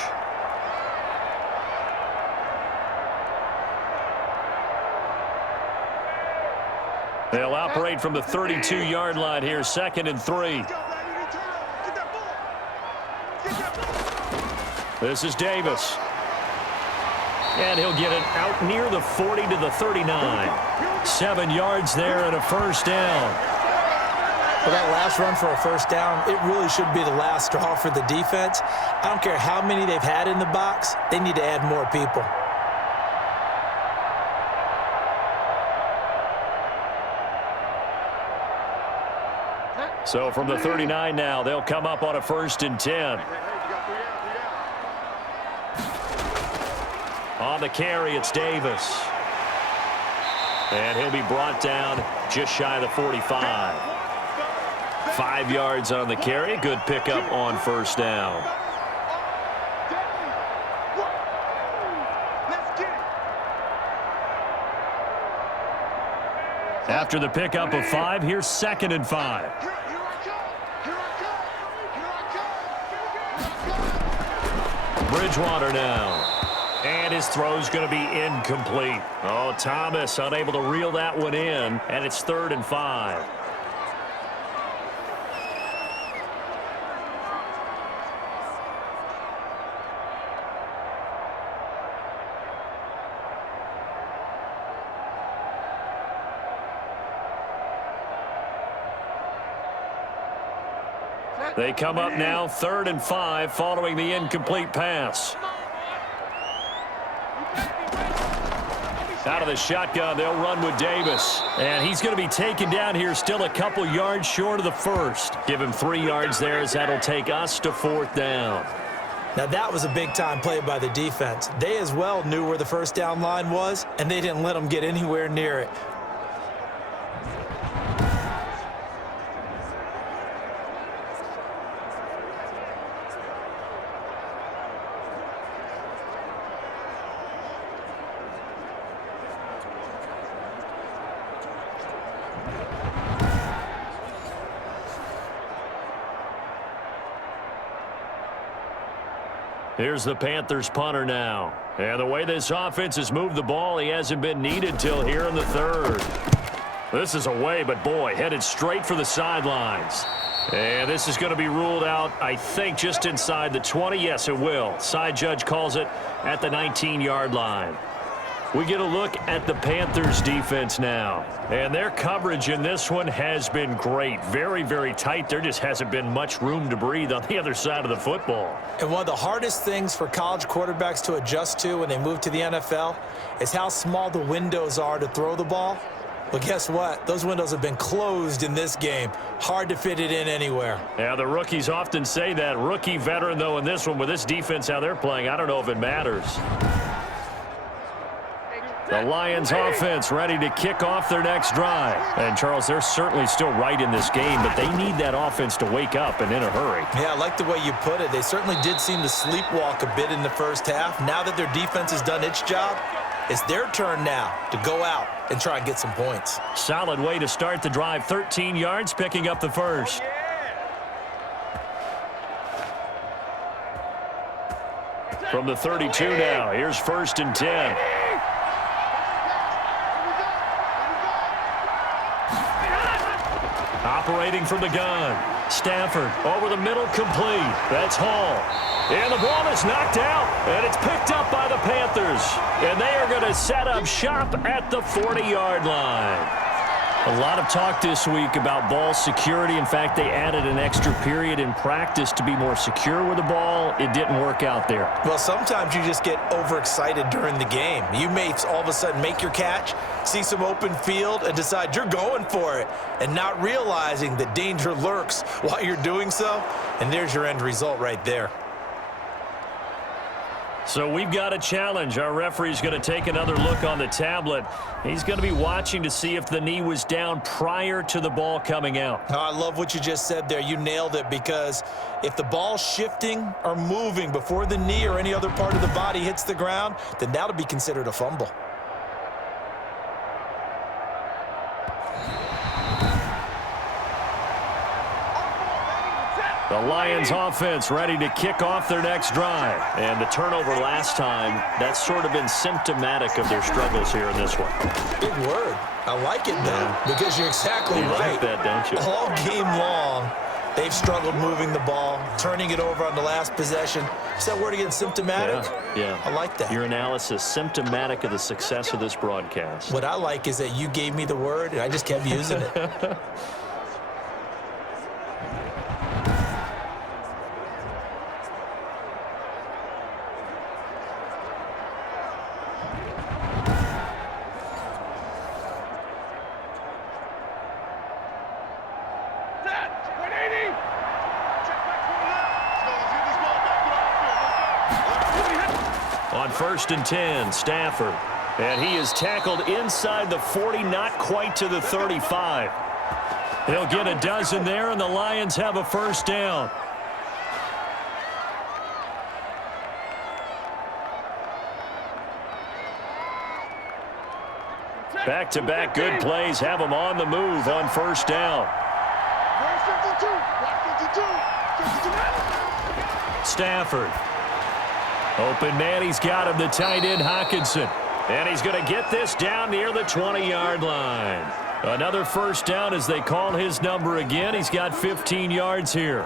They'll operate from the 32-yard line here, 2nd and 3. This is Davis. And he'll get it out near the 40 to the 39. 7 yards there and a first down. For that last run for a first down, it really should be the last straw for the defense. I don't care how many they've had in the box. They need to add more people. So from the 39 now, they'll come up on a 1st and 10. On the carry, it's Davis. And he'll be brought down just shy of the 45. 5 yards on the carry. Good pickup on first down. After the pickup of 5, here's 2nd and 5. Bridgewater now. And his throw's going to be incomplete. Oh, Thomas unable to reel that one in, and it's 3rd and 5. They come up now, 3rd and 5, following the incomplete pass. Out of the shotgun, they'll run with Davis. And he's going to be taken down here, still a couple yards short of the first. Give him 3 yards there, as that'll take us to 4th down. Now, that was a big-time play by the defense. They as well knew where the first down line was, and they didn't let them get anywhere near it. Here's the Panthers punter now. And the way this offense has moved the ball, he hasn't been needed till here in the 3rd. This is away, but boy, headed straight for the sidelines. And this is going to be ruled out, I think, just inside the 20. Yes, it will. Side judge calls it at the 19-yard line. We get a look at the Panthers defense now. And their coverage in this one has been great. Very, very tight. There just hasn't been much room to breathe on the other side of the football. And one of the hardest things for college quarterbacks to adjust to when they move to the NFL is how small the windows are to throw the ball. But guess what? Those windows have been closed in this game. Hard to fit it in anywhere. Yeah, the rookies often say that. Rookie, veteran, though, in this one, with this defense, how they're playing, I don't know if it matters. The Lions offense ready to kick off their next drive. And, Charles, they're certainly still right in this game, but they need that offense to wake up and in a hurry. Yeah, I like the way you put it. They certainly did seem to sleepwalk a bit in the first half. Now that their defense has done its job, it's their turn now to go out and try and get some points. Solid way to start the drive. 13 yards, picking up the first. From the 32 now, here's 1st and 10. Operating from the gun. Stafford over the middle, complete. That's Hall. And the ball is knocked out, and it's picked up by the Panthers. And they are going to set up shop at the 40-yard line. A lot of talk this week about ball security. In fact, they added an extra period in practice to be more secure with the ball. It didn't work out there. Well, sometimes you just get overexcited during the game. You may all of a sudden make your catch, see some open field, and decide you're going for it, and not realizing that danger lurks while you're doing so. And there's your end result right there. So we've got a challenge. Our referee's going to take another look on the tablet. He's going to be watching to see if the knee was down prior to the ball coming out. Oh, I love what you just said there. You nailed it, because if the ball's shifting or moving before the knee or any other part of the body hits the ground, then that'll be considered a fumble. The Lions offense ready to kick off their next drive. And the turnover last time, that's sort of been symptomatic of their struggles here in this one. Big word. I like it, though, because you're exactly You right. like that, don't you? All game long, they've struggled moving the ball, turning it over on the last possession. Is that word again, symptomatic? Yeah. I like that. Your analysis, symptomatic of the success of this broadcast. What I like is that you gave me the word, and I just kept using it. On 1st and 10, Stafford. And he is tackled inside the 40, not quite to the 35. He'll get a dozen there, and the Lions have a first down. Back-to-back good plays have him on the move on first down. Stafford. Open man, he's got him, the tight end, Hockenson. And he's going to get this down near the 20-yard line. Another first down as they call his number again. He's got 15 yards here.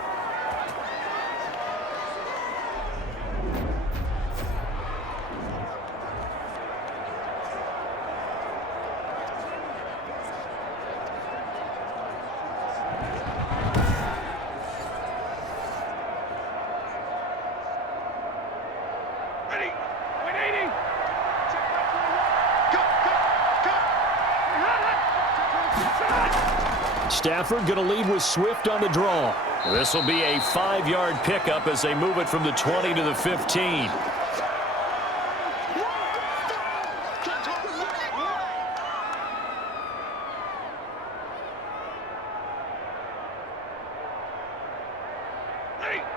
Stafford going to lead with Swift on the draw. This will be a 5-yard pickup as they move it from the 20 to the 15.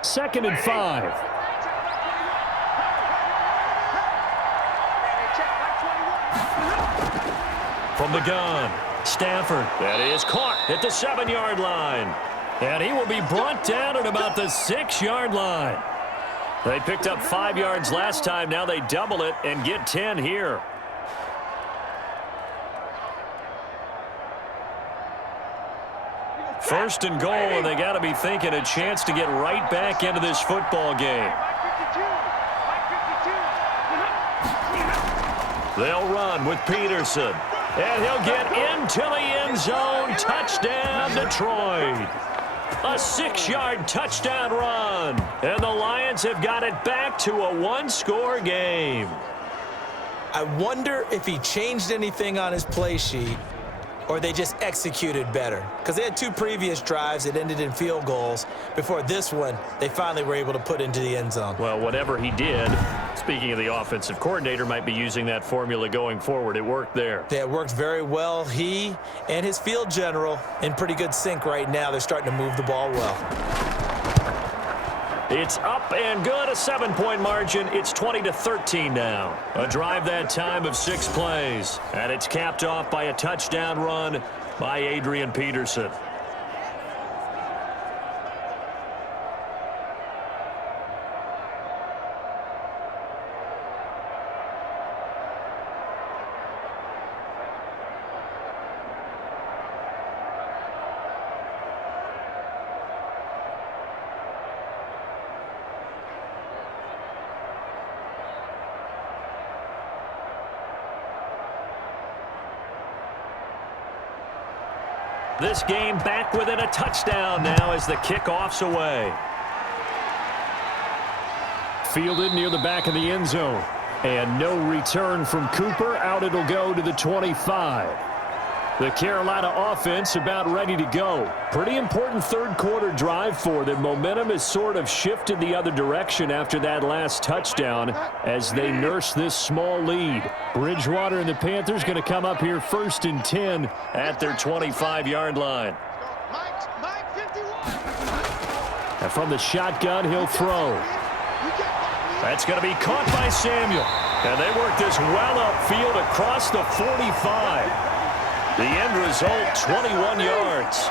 Second and 5. From the gun. Stafford, that is caught at the 7-yard line. And he will be brought down at about the 6-yard line. They picked up 5 yards last time. Now they double it and get 10 here. First and goal, and they got to be thinking a chance to get right back into this football game. They'll run with Peterson. And he'll get into the end zone. Touchdown, Detroit. A 6-yard touchdown run. And the Lions have got it back to a 1-score game. I wonder if he changed anything on his play sheet, or they just executed better. Because they had 2 previous drives that ended in field goals. Before this one, they finally were able to put into the end zone. Well, whatever he did, speaking of the offensive coordinator, might be using that formula going forward. It worked there. Yeah, it worked very well. He and his field general in pretty good sync right now. They're starting to move the ball well. It's up and good, a 7-point margin. It's 20-13 now. A drive that time of 6 plays. And it's capped off by a touchdown run by Adrian Peterson. This game back within a touchdown now as the kickoff's away. Fielded near the back of the end zone. And no return from Cooper. Out it'll go to the 25. The Carolina offense about ready to go. Pretty important third quarter drive for them. Momentum has sort of shifted the other direction after that last touchdown as they nurse this small lead. Bridgewater and the Panthers going to come up here 1st and 10 at their 25-yard line. And from the shotgun, he'll throw. That's going to be caught by Samuel. And they work this well upfield across the 45. The end result, 21 yards.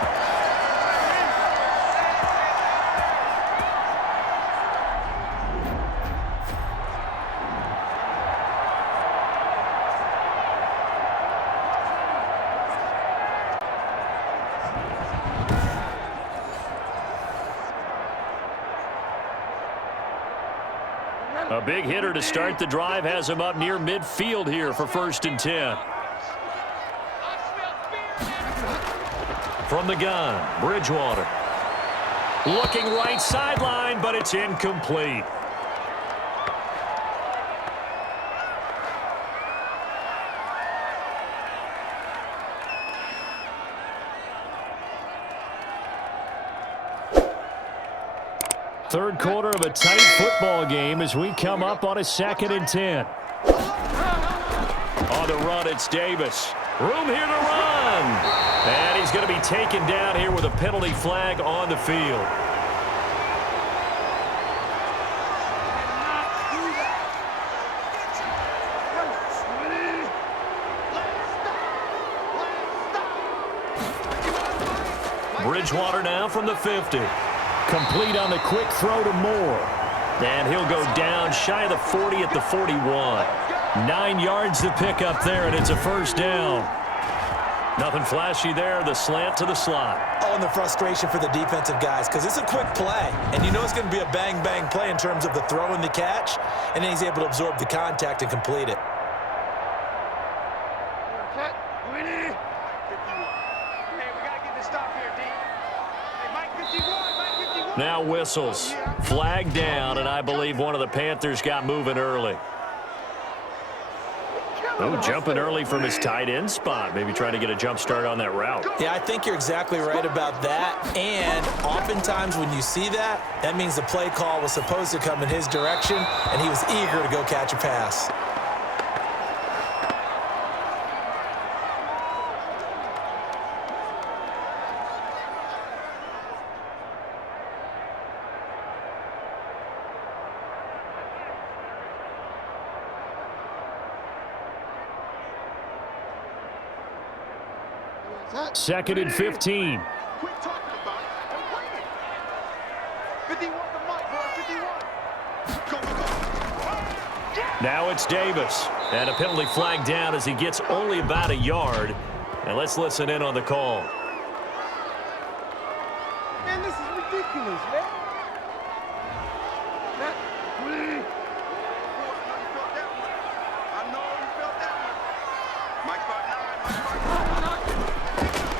A big hitter to start the drive has him up near midfield here for 1st and 10. From the gun, Bridgewater. Looking right sideline, but it's incomplete. Third quarter of a tight football game as we come up on a 2nd and 10. On the run, it's Davis. Room here to run. And he's going to be taken down here with a penalty flag on the field. Bridgewater now from the 50. Complete on the quick throw to Moore. And he'll go down shy of the 40 at the 41. 9 yards to pick up there, and it's a 1st down. Nothing flashy there. The slant to the slot. Oh, and the frustration for the defensive guys because it's a quick play. And you know it's going to be a bang-bang play in terms of the throw and the catch. And then he's able to absorb the contact and complete it. Now whistles. Flag down, and I believe one of the Panthers got moving early. Oh, jumping early from his tight end spot. Maybe trying to get a jump start on that route. Yeah, I think you're exactly right about that. And oftentimes when you see that, that means the play call was supposed to come in his direction, and he was eager to go catch a pass. Second and 15. Quit talking about it and play it. 51 the mic, boy, 51. Go. Now it's Davis. And a penalty flag down as he gets only about a yard. And let's listen in on the call. Man, this is ridiculous, man. I know you felt that one. Mike 5'9",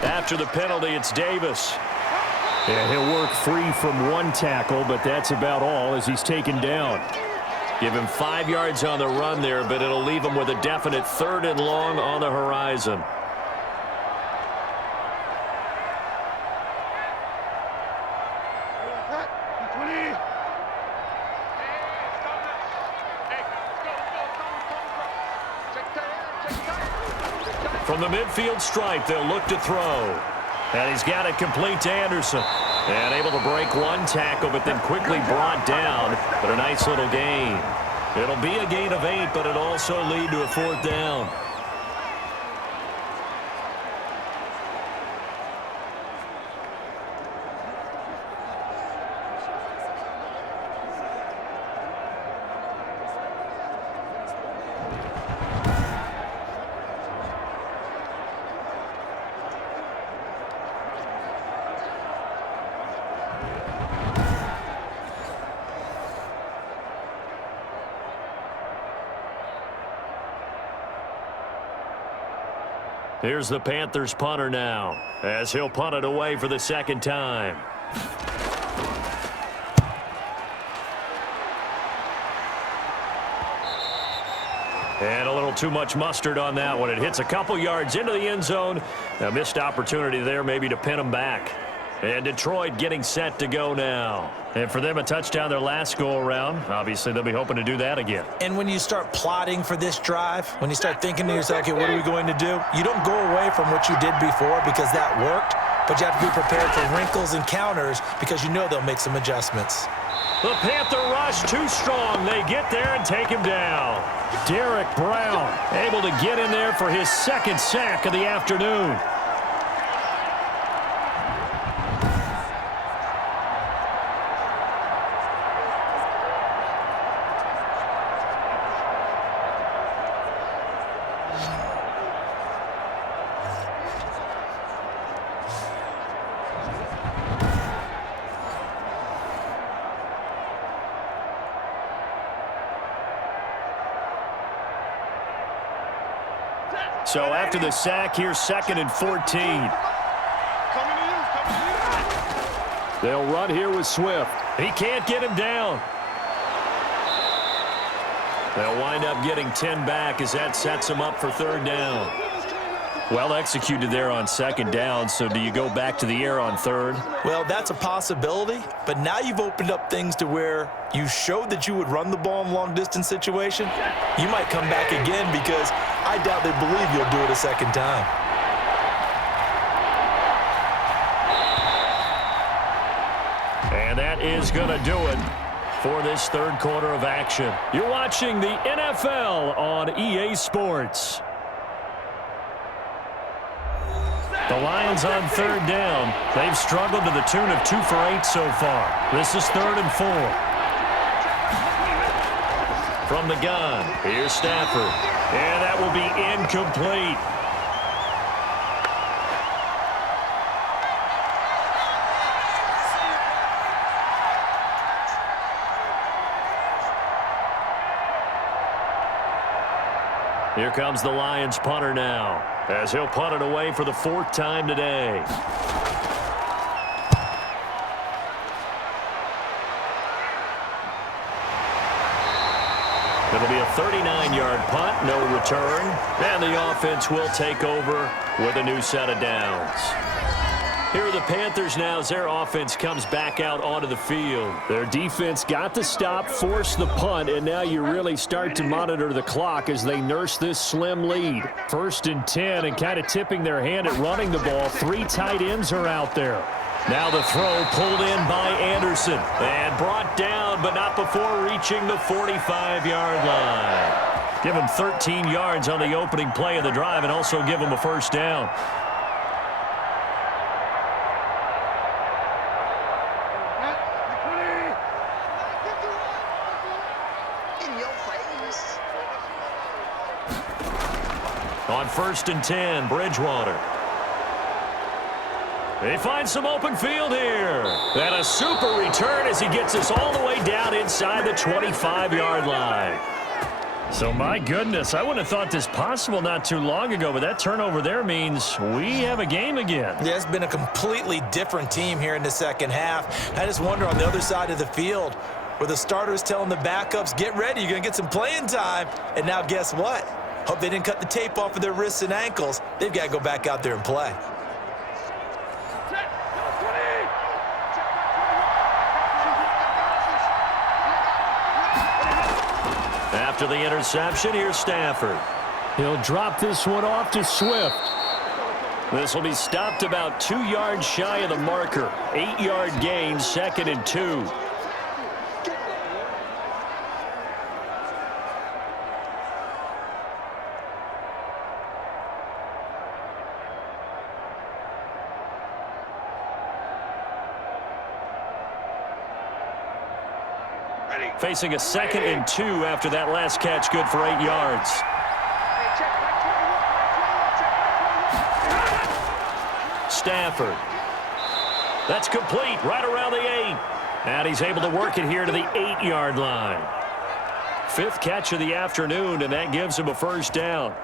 After the penalty, it's Davis. And he'll work free from one tackle, but that's about all as he's taken down. Give him 5 yards on the run there, but it'll leave him with a definite 3rd and long on the horizon. From the midfield stripe, they'll look to throw. And he's got it complete to Anderson. And able to break one tackle, but then quickly brought down. But a nice little gain. It'll be a gain of 8, but it'll also lead to a 4th down. Here's the Panthers punter now, as he'll punt it away for the 2nd time. And a little too much mustard on that one. It hits a couple yards into the end zone A missed opportunity there maybe to pin them back. And Detroit getting set to go now. And for them, a touchdown their last go-around. Obviously, they'll be hoping to do that again. And when you start plotting for this drive, when you start thinking to yourself, okay, what are we going to do? You don't go away from what you did before because that worked, but you have to be prepared for wrinkles and counters because you know they'll make some adjustments. The Panther rush too strong. They get there and take him down. Derek Brown able to get in there for his second sack of the afternoon. So after the sack, here's 2nd and 14. They'll run here with Swift. He can't get him down. They'll wind up getting 10 back as that sets him up for 3rd down. Well executed there on 2nd down, so do you go back to the air on 3rd? Well, that's a possibility, but now you've opened up things to where you showed that you would run the ball in long-distance situation. You might come back again because I doubt they believe you'll do it a 2nd time. And that is going to do it for this 3rd quarter of action. You're watching the NFL on EA Sports. The Lions on 3rd down. They've struggled to the tune of 2 for 8 so far. This is 3rd and 4. From the gun, here's Stafford. And that will be incomplete. Here comes the Lions punter now, as he'll punt it away for the 4th time today. It'll be a 39-yard punt, no return, and the offense will take over with a new set of downs. Here are the Panthers now as their offense comes back out onto the field. Their defense got the stop, forced the punt, and now you really start to monitor the clock as they nurse this slim lead. 1st and 10, and kind of tipping their hand at running the ball. 3 tight ends are out there. Now the throw pulled in by Anderson and brought down, but not before reaching the 45-yard line. Give him 13 yards on the opening play of the drive and also give him a 1st down. On 1st and 10, Bridgewater. He finds some open field here. And a super return as he gets us all the way down inside the 25-yard line. So, my goodness, I wouldn't have thought this possible not too long ago, but that turnover there means we have a game again. Yeah, it's been a completely different team here in the 2nd half. I just wonder on the other side of the field where the starters telling the backups, get ready, you're going to get some playing time. And now guess what? Hope they didn't cut the tape off of their wrists and ankles. They've got to go back out there and play. After the interception, here's Stafford. He'll drop this one off to Swift. This will be stopped about 2 yards shy of the marker. 8-yard gain, 2nd and 2. Facing a 2nd and 2 after that last catch, good for 8 yards. Stafford. That's complete right around the 8. And he's able to work it here to the 8-yard line. 5th catch of the afternoon, and that gives him a 1st down.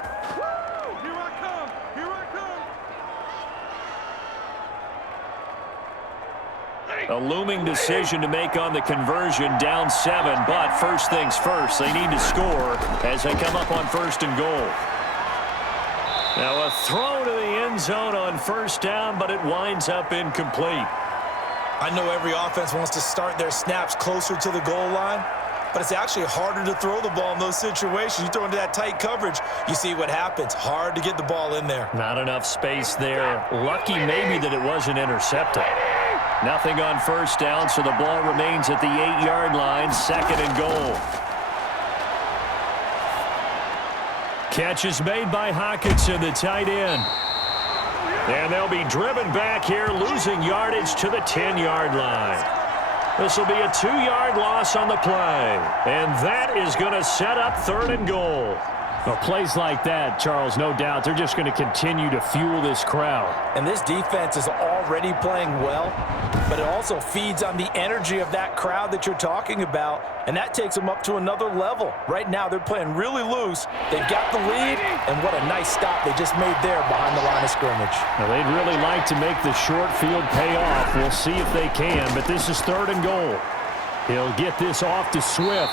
A looming decision to make on the conversion, down 7, but first things first, they need to score as they come up on 1st and goal. Now a throw to the end zone on first down, but it winds up incomplete. I know every offense wants to start their snaps closer to the goal line, but it's actually harder to throw the ball in those situations. You throw into that tight coverage, you see what happens. Hard to get the ball in there. Not enough space there. Lucky maybe that it wasn't intercepted. Nothing on first down, so the ball remains at the 8-yard line, 2nd and goal. Catch is made by Hawkinson, the tight end. And they'll be driven back here, losing yardage to the 10-yard line. This will be a 2-yard loss on the play. And that is going to set up 3rd and goal. Well, plays like that, Charles, no doubt, they're just going to continue to fuel this crowd. And this defense is already playing well, but it also feeds on the energy of that crowd that you're talking about, and that takes them up to another level. Right now, they're playing really loose. They've got the lead, and what a nice stop they just made there behind the line of scrimmage. Now, they'd really like to make the short field pay off. We'll see if they can, but this is 3rd and goal. He'll get this off to Swift.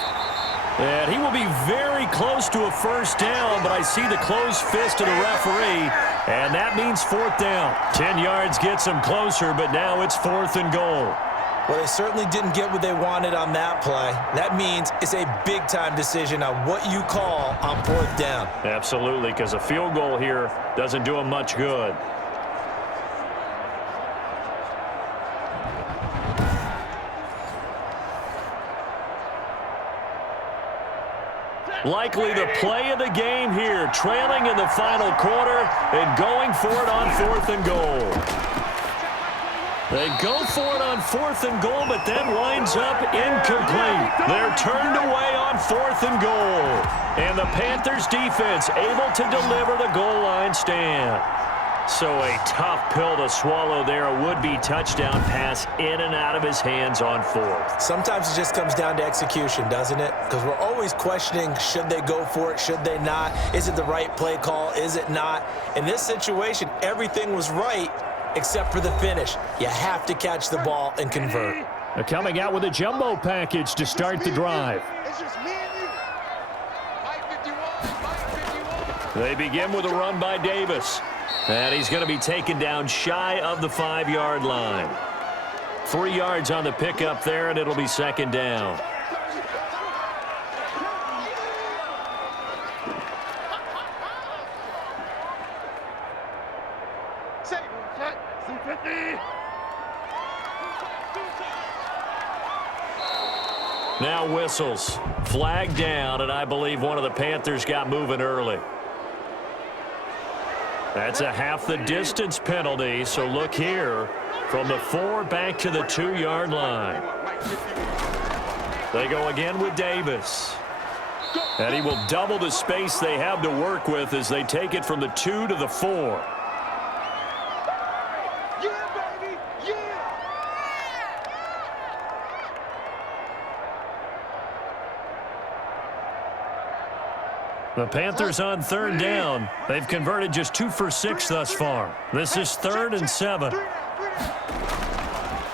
And he will be very close to a first down, but I see the closed fist of the referee, and that means 4th down. 10 yards gets him closer, but now it's 4th and goal. Well, they certainly didn't get what they wanted on that play. That means it's a big-time decision on what you call on 4th down. Absolutely, because a field goal here doesn't do him much good. Likely the play of the game here, trailing in the final quarter and going for it on 4th and goal. They go for it on 4th and goal, but then winds up incomplete. They're turned away on 4th and goal. And the Panthers defense able to deliver the goal line stand. So a tough pill to swallow there. A would-be touchdown pass in and out of his hands on 4th. Sometimes it just comes down to execution, doesn't it? Because we're always questioning, should they go for it, should they not? Is it the right play call, is it not? In this situation, everything was right except for the finish. You have to catch the ball and convert. They're coming out with a jumbo package to start the drive. It's just me and you. Mike 51. They begin with a run by Davis. And he's going to be taken down shy of the 5-yard line. 3 yards on the pickup there, and it'll be 2nd down. Now whistles. Flag down, and I believe one of the Panthers got moving early. That's a half the distance penalty, so look here. From the 4 back to the 2-yard line. They go again with Davis. And he will double the space they have to work with as they take it from the 2 to the 4. The Panthers on 3rd down. They've converted just 2 for 6 thus far. This is 3rd and 7.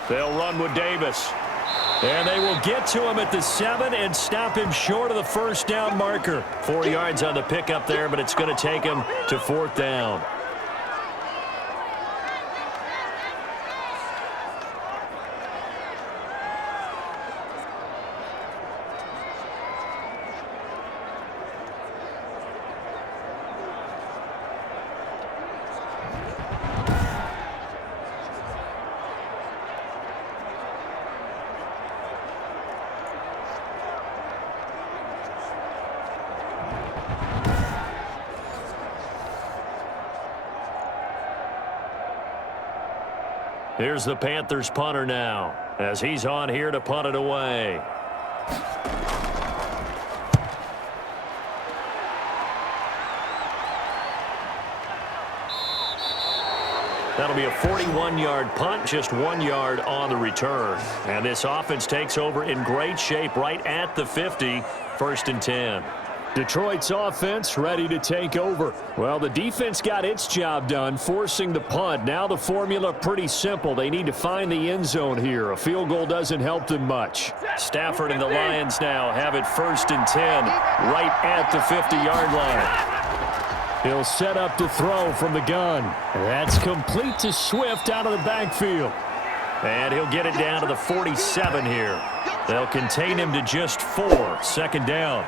They'll run with Davis. And they will get to him at the 7 and stop him short of the first down marker. 4 yards on the pickup there, but it's going to take him to 4th down. Here's the Panthers punter now, as he's on here to punt it away. That'll be a 41-yard punt, just 1 yard on the return. And this offense takes over in great shape right at the 50, 1st and 10. Detroit's offense ready to take over. Well, the defense got its job done, forcing the punt. Now the formula pretty simple. They need to find the end zone here. A field goal doesn't help them much. Stafford and the Lions now have it 1st and 10, right at the 50-yard line. He'll set up to throw from the gun. That's complete to Swift out of the backfield. And he'll get it down to the 47 here. They'll contain him to just 4. 2nd down.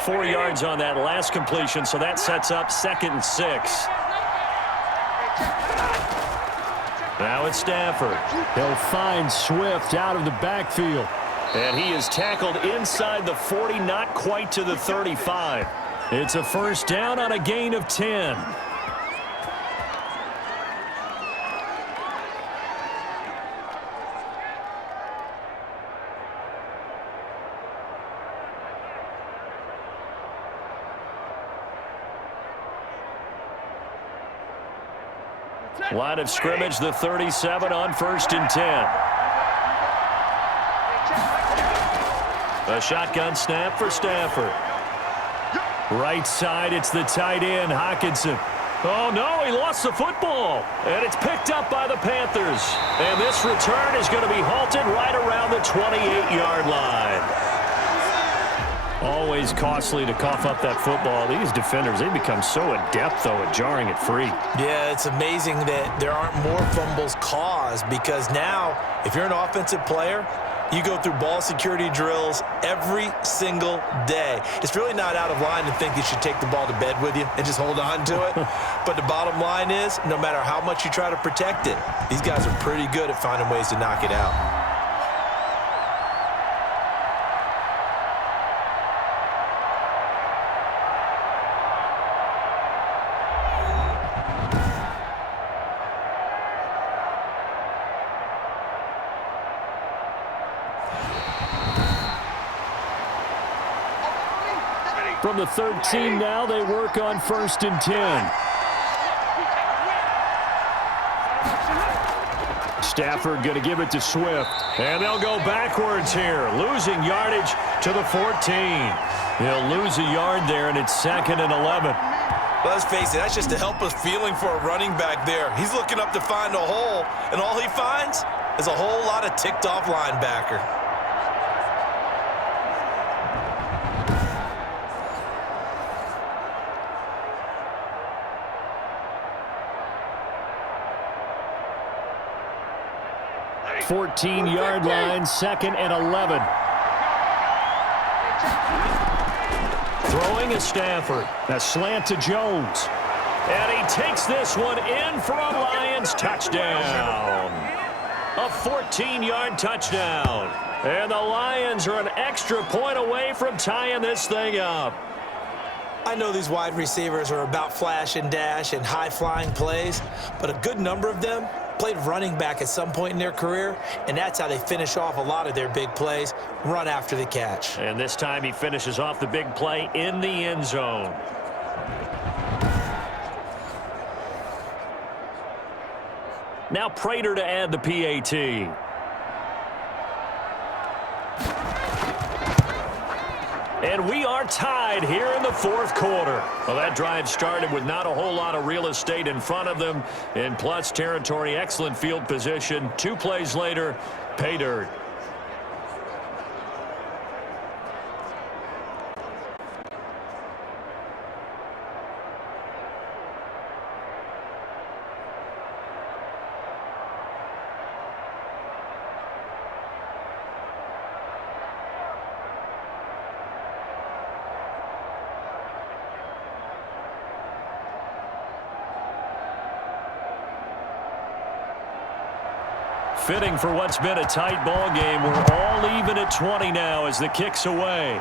Four yards on that last completion, so that sets up 2nd and 6. Now it's Stafford. He'll find Swift out of the backfield. And he is tackled inside the 40, not quite to the 35. It's a 1st down on a gain of 10. Line of scrimmage, the 37 on 1st and 10. A shotgun snap for Stafford. Right side, it's the tight end, Hockenson. Oh, no, he lost the football. And it's picked up by the Panthers. And this return is going to be halted right around the 28-yard line. Always costly to cough up that football. These defenders, they become so adept, though, at jarring it free. Yeah, it's amazing that there aren't more fumbles caused, because now, if you're an offensive player, you go through ball security drills every single day. It's really not out of line to think you should take the ball to bed with you and just hold on to it. But the bottom line is, no matter how much you try to protect it, these guys are pretty good at finding ways to knock it out. From the 13 now, they work on 1st and 10. Stafford going to give it to Swift. And they'll go backwards here, losing yardage to the 14. He'll lose a yard there, and it's 2nd and 11. Let's face it, that's just a helpless feeling for a running back there. He's looking up to find a hole, and all he finds is a whole lot of ticked-off linebacker. Yard line, 2nd and 11. Throwing is Stafford. A slant to Jones. And he takes this one in for a Lions touchdown. A 14-yard touchdown. And the Lions are an extra point away from tying this thing up. I know these wide receivers are about flash and dash and high-flying plays, but a good number of them played running back at some point in their career, and that's how they finish off a lot of their big plays, run after the catch. And this time he finishes off the big play in the end zone. Now Prater to add the PAT. And we are tied here in the 4th quarter. Well, that drive started with not a whole lot of real estate in front of them. In plus territory, excellent field position. 2 plays later, pay dirt. Fitting for what's been a tight ball game. We're all even at 20 now as the kick's away.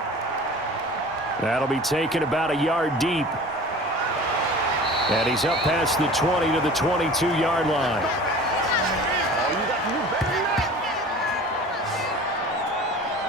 That'll be taken about a yard deep. And he's up past the 20 to the 22-yard line.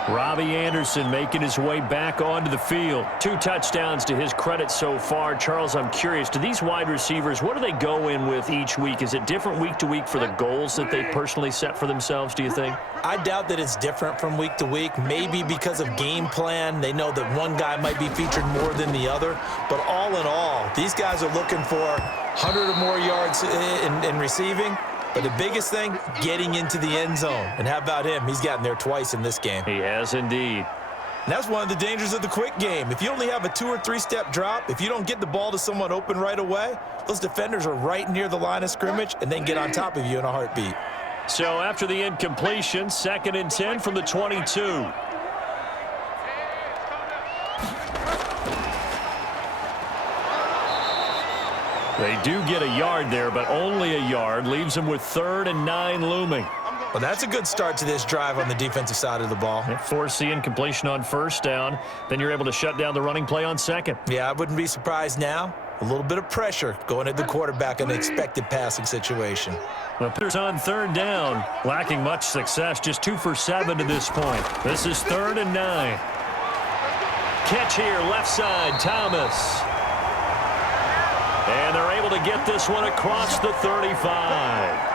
Robbie Anderson making his way back onto the field. 2 touchdowns to his credit so far. Charles, I'm curious, do these wide receivers, what do they go in with each week? Is it different week to week for the goals that they personally set for themselves, do you think? I doubt that it's different from week to week. Maybe because of game plan, they know that one guy might be featured more than the other. But all in all, these guys are looking for 100 or more yards in receiving. But the biggest thing, getting into the end zone. And how about him? He's gotten there twice in this game. He has indeed. And that's one of the dangers of the quick game. If you only have a 2- or 3-step drop, if you don't get the ball to someone open right away, those defenders are right near the line of scrimmage and they can get on top of you in a heartbeat. So after the incompletion, 2nd and 10 from the 22. They do get a yard there, but only a yard. Leaves them with 3rd and 9 looming. Well, that's a good start to this drive on the defensive side of the ball. Force the incompletion on 1st down. Then you're able to shut down the running play on 2nd. Yeah, I wouldn't be surprised now. A little bit of pressure going at the quarterback in an expected passing situation. The Panthers on 3rd down, lacking much success, just 2 for 7 to this point. This is 3rd and 9. Catch here, left side, Thomas. And they're able to get this one across the 35.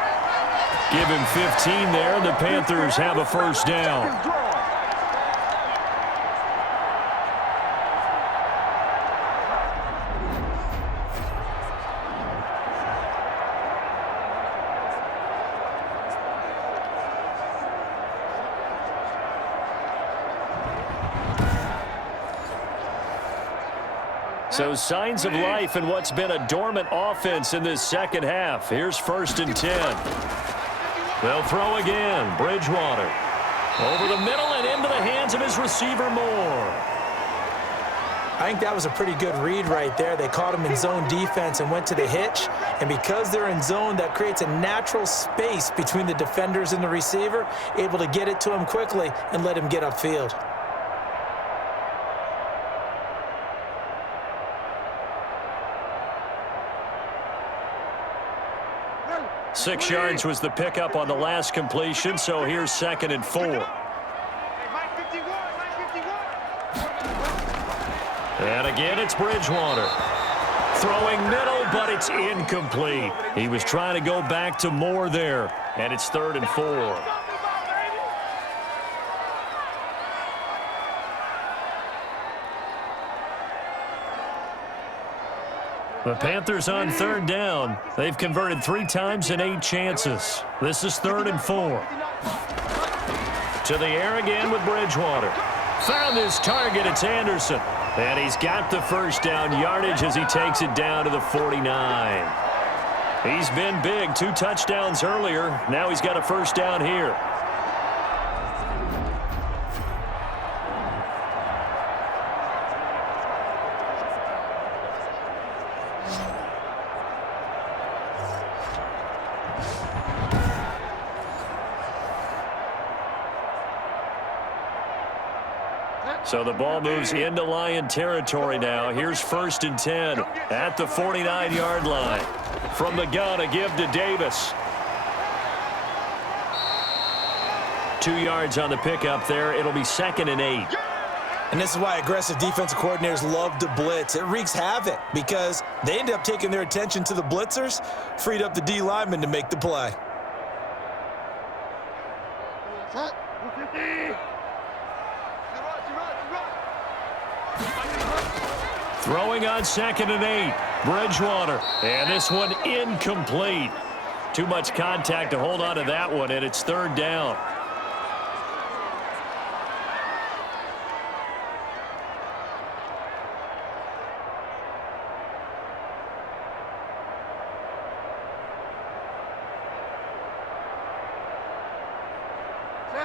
Give him 15 there, and the Panthers have a 1st down. So signs of life in what's been a dormant offense in this 2nd half. Here's 1st and 10. They'll throw again. Bridgewater. Over the middle and into the hands of his receiver Moore. I think that was a pretty good read right there. They caught him in zone defense and went to the hitch. And because they're in zone, that creates a natural space between the defenders and the receiver, able to get it to him quickly and let him get upfield. 6 yards was the pickup on the last completion, so here's 2nd and 4. And again, it's Bridgewater. Throwing middle, but it's incomplete. He was trying to go back to Moore there, and it's 3rd and 4. The Panthers on 3rd down. They've converted 3 times in 8 chances. This is 3rd and 4. To the air again with Bridgewater. Found his target. It's Anderson. And he's got the 1st down yardage as he takes it down to the 49. He's been big. 2 touchdowns earlier. Now he's got a 1st down here. So the ball moves into Lion territory now. Here's 1st and 10 at the 49-yard line. From the gun, a give to Davis. 2 yards on the pickup there. It'll be 2nd and 8. And this is why aggressive defensive coordinators love to blitz. It wreaks havoc because they end up taking their attention to the blitzers, freed up the D lineman to make the play. Throwing on 2nd and 8. Bridgewater. And this one incomplete. Too much contact to hold on to that one, and it's 3rd down.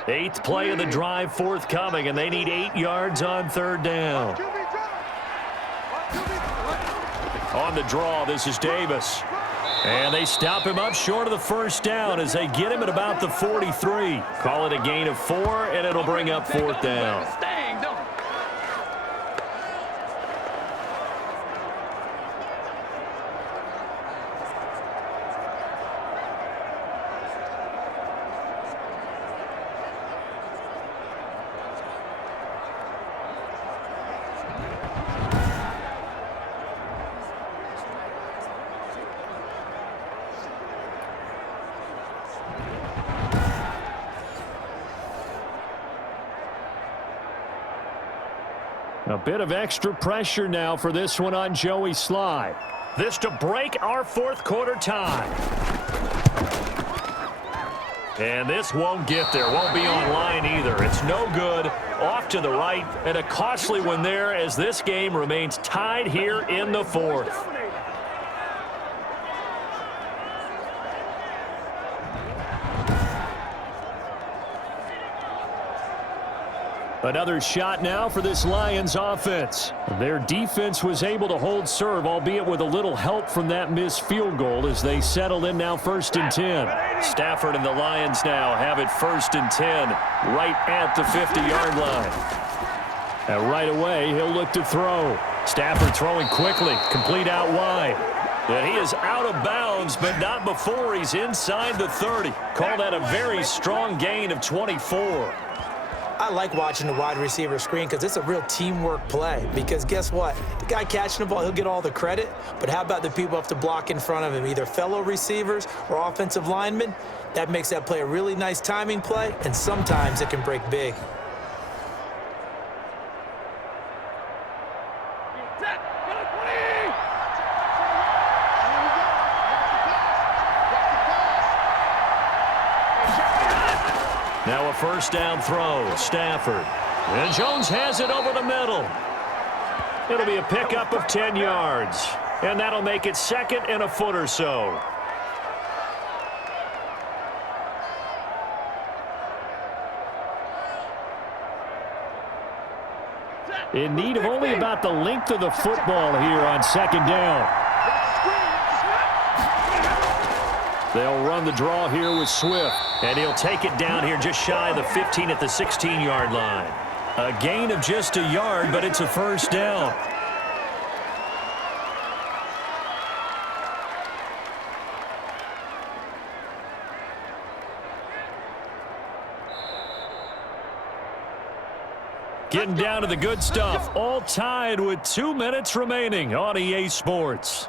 Eighth play of the drive forthcoming, and they need 8 yards on 3rd down. On the draw, this is Davis. And they stop him up short of the 1st down as they get him at about the 43. Call it a gain of 4, and it'll bring up 4th down. A bit of extra pressure now for this one on Joey Sly. This to break our fourth quarter tie. And this won't get there. Won't be online either. It's no good. Off to the right. And a costly one there as this game remains tied here in the fourth. Another shot now for this Lions offense. Their defense was able to hold serve, albeit with a little help from that missed field goal as they settle in now 1st and 10. Stafford and the Lions now have it 1st and 10 right at the 50-yard line. And right away, he'll look to throw. Stafford throwing quickly, complete out wide. And he is out of bounds, but not before he's inside the 30. Call that a very strong gain of 24. I like watching the wide receiver screen because it's a real teamwork play. Because guess what? The guy catching the ball, he'll get all the credit. But how about the people who have to block in front of him, either fellow receivers or offensive linemen? That makes that play a really nice timing play, and sometimes it can break big. Now a first down throw, Stafford. And Jones has it over the middle. It'll be a pickup of 10 yards. And that'll make it 2nd and a foot or so. In need of only about the length of the football here on 2nd down. They'll run the draw here with Swift. And he'll take it down here just shy of the 15 at the 16-yard line. A gain of just a yard, but it's a first down. Getting down to the good stuff. All tied with 2 minutes remaining on EA Sports.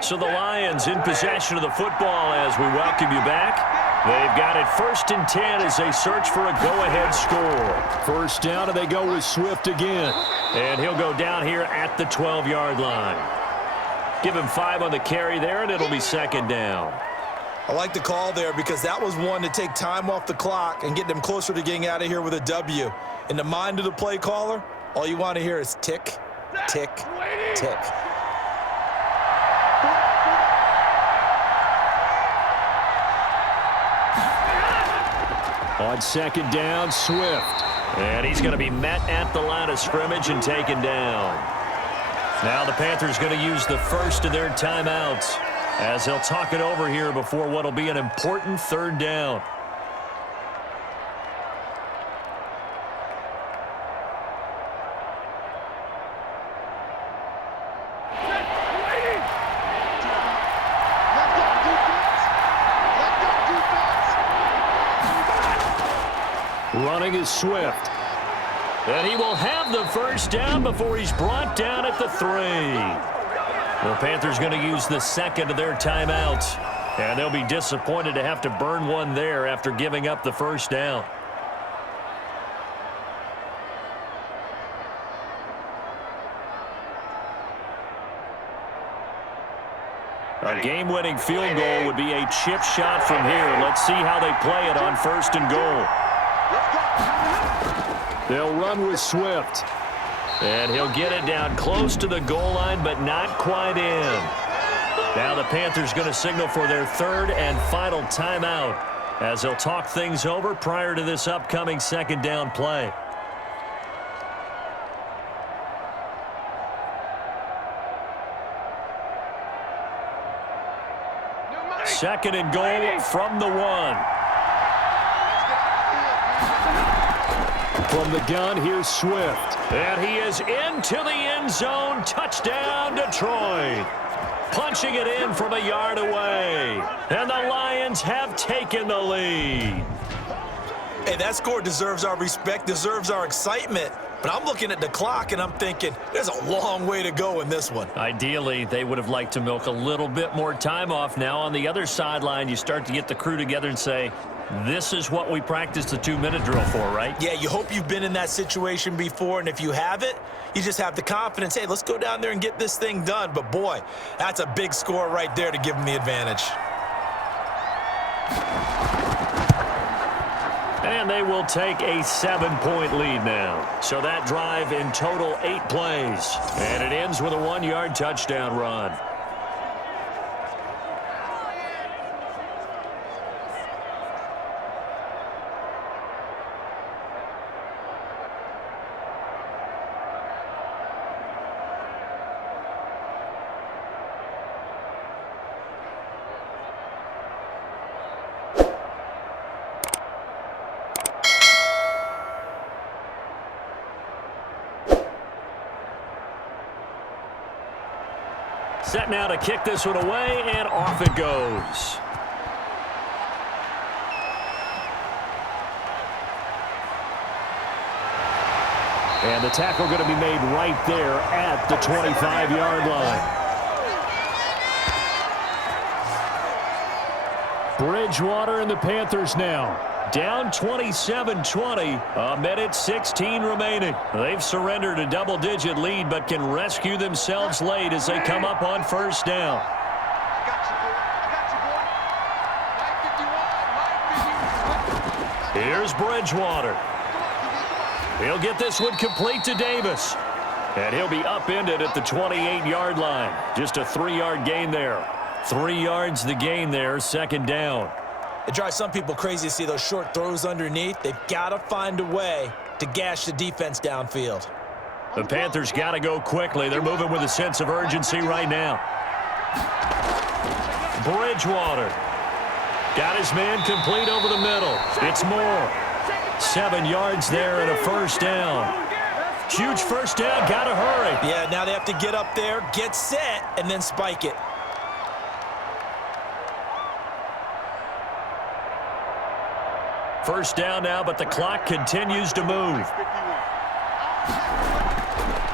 So the Lions in possession of the football as we welcome you back. They've got it 1st and 10 as they search for a go-ahead score. First down, and they go with Swift again. And he'll go down here at the 12-yard line. Give him 5 on the carry there, and it'll be 2nd down. I like the call there because that was one to take time off the clock and get them closer to getting out of here with a W. In the mind of the play caller, all you want to hear is tick, tick, tick. On 2nd down, Swift. And he's going to be met at the line of scrimmage and taken down. Now the Panthers going to use the first of their timeouts as they'll talk it over here before what will be an important 3rd down. Running is Swift. And he will have the first down before he's brought down at the 3. The Panthers going to use the 2nd of their timeouts. And they'll be disappointed to have to burn one there after giving up the first down. A game-winning field goal would be a chip shot from here. Let's see how they play it on 1st and goal. They'll run with Swift. And he'll get it down close to the goal line, but not quite in. Now the Panthers going to signal for their 3rd and final timeout as they'll talk things over prior to this upcoming 2nd down play. Second and goal from the 1. From the gun, here's Swift. And he is into the end zone. Touchdown, Detroit. Punching it in from a yard away. And the Lions have taken the lead. Hey, that score deserves our respect, deserves our excitement. But I'm looking at the clock, and I'm thinking, there's a long way to go in this one. Ideally, they would have liked to milk a little bit more time off. Now, on the other sideline, you start to get the crew together and say, this is what we practiced the 2-minute drill for, right? Yeah, you hope you've been in that situation before, and if you haven't, you just have the confidence, hey, let's go down there and get this thing done. But, boy, that's a big score right there to give them the advantage. And they will take a 7-point lead now. So that drive in total 8 plays. And it ends with a 1-yard touchdown run. Set now to kick this one away, and off it goes. And the tackle going to be made right there at the 25-yard line. Bridgewater and the Panthers now. Down 27-20, a minute 16 remaining. They've surrendered a double-digit lead, but can rescue themselves late as they come up on first down. Here's Bridgewater. He'll get this one complete to Davis. And he'll be upended at the 28-yard line. Just a 3-yard gain there. 3 yards the gain there, second down. It drives some people crazy to see those short throws underneath. They've got to find a way to gash the defense downfield. The Panthers got to go quickly. They're moving with a sense of urgency right now. Bridgewater got his man complete over the middle. It's Moore. 7 yards there and a first down. Huge first down. Got to hurry. Yeah, now they have to get up there, get set, and then spike it. First down now, but the clock continues to move.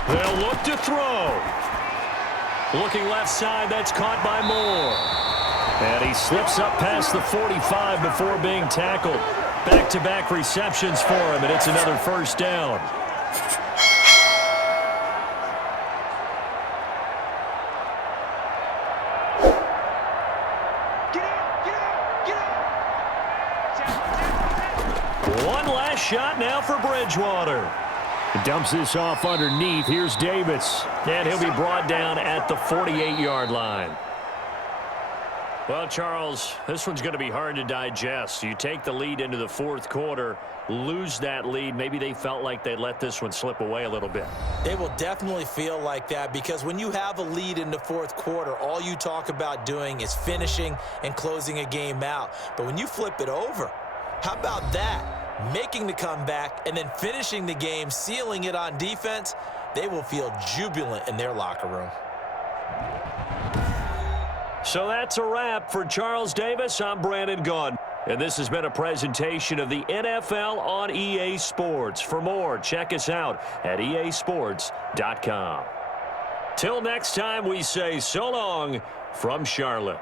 They'll look to throw. Looking left side, that's caught by Moore. And he slips up past the 45 before being tackled. Back-to-back receptions for him, and it's another first down. Shot now for Bridgewater. Dumps this off underneath. Here's Davis. And he'll be brought down at the 48-yard line. Well, Charles, this one's going to be hard to digest. You take the lead into the fourth quarter, lose that lead. Maybe they felt like they let this one slip away a little bit. They will definitely feel like that because when you have a lead in the fourth quarter, all you talk about doing is finishing and closing a game out. But when you flip it over, how about that? Making the comeback and then finishing the game, sealing it on defense, they will feel jubilant in their locker room. So that's a wrap for Charles Davis. I'm Brandon Gaudin. And this has been a presentation of the NFL on EA Sports. For more, check us out at easports.com. Till next time, we say so long from Charlotte.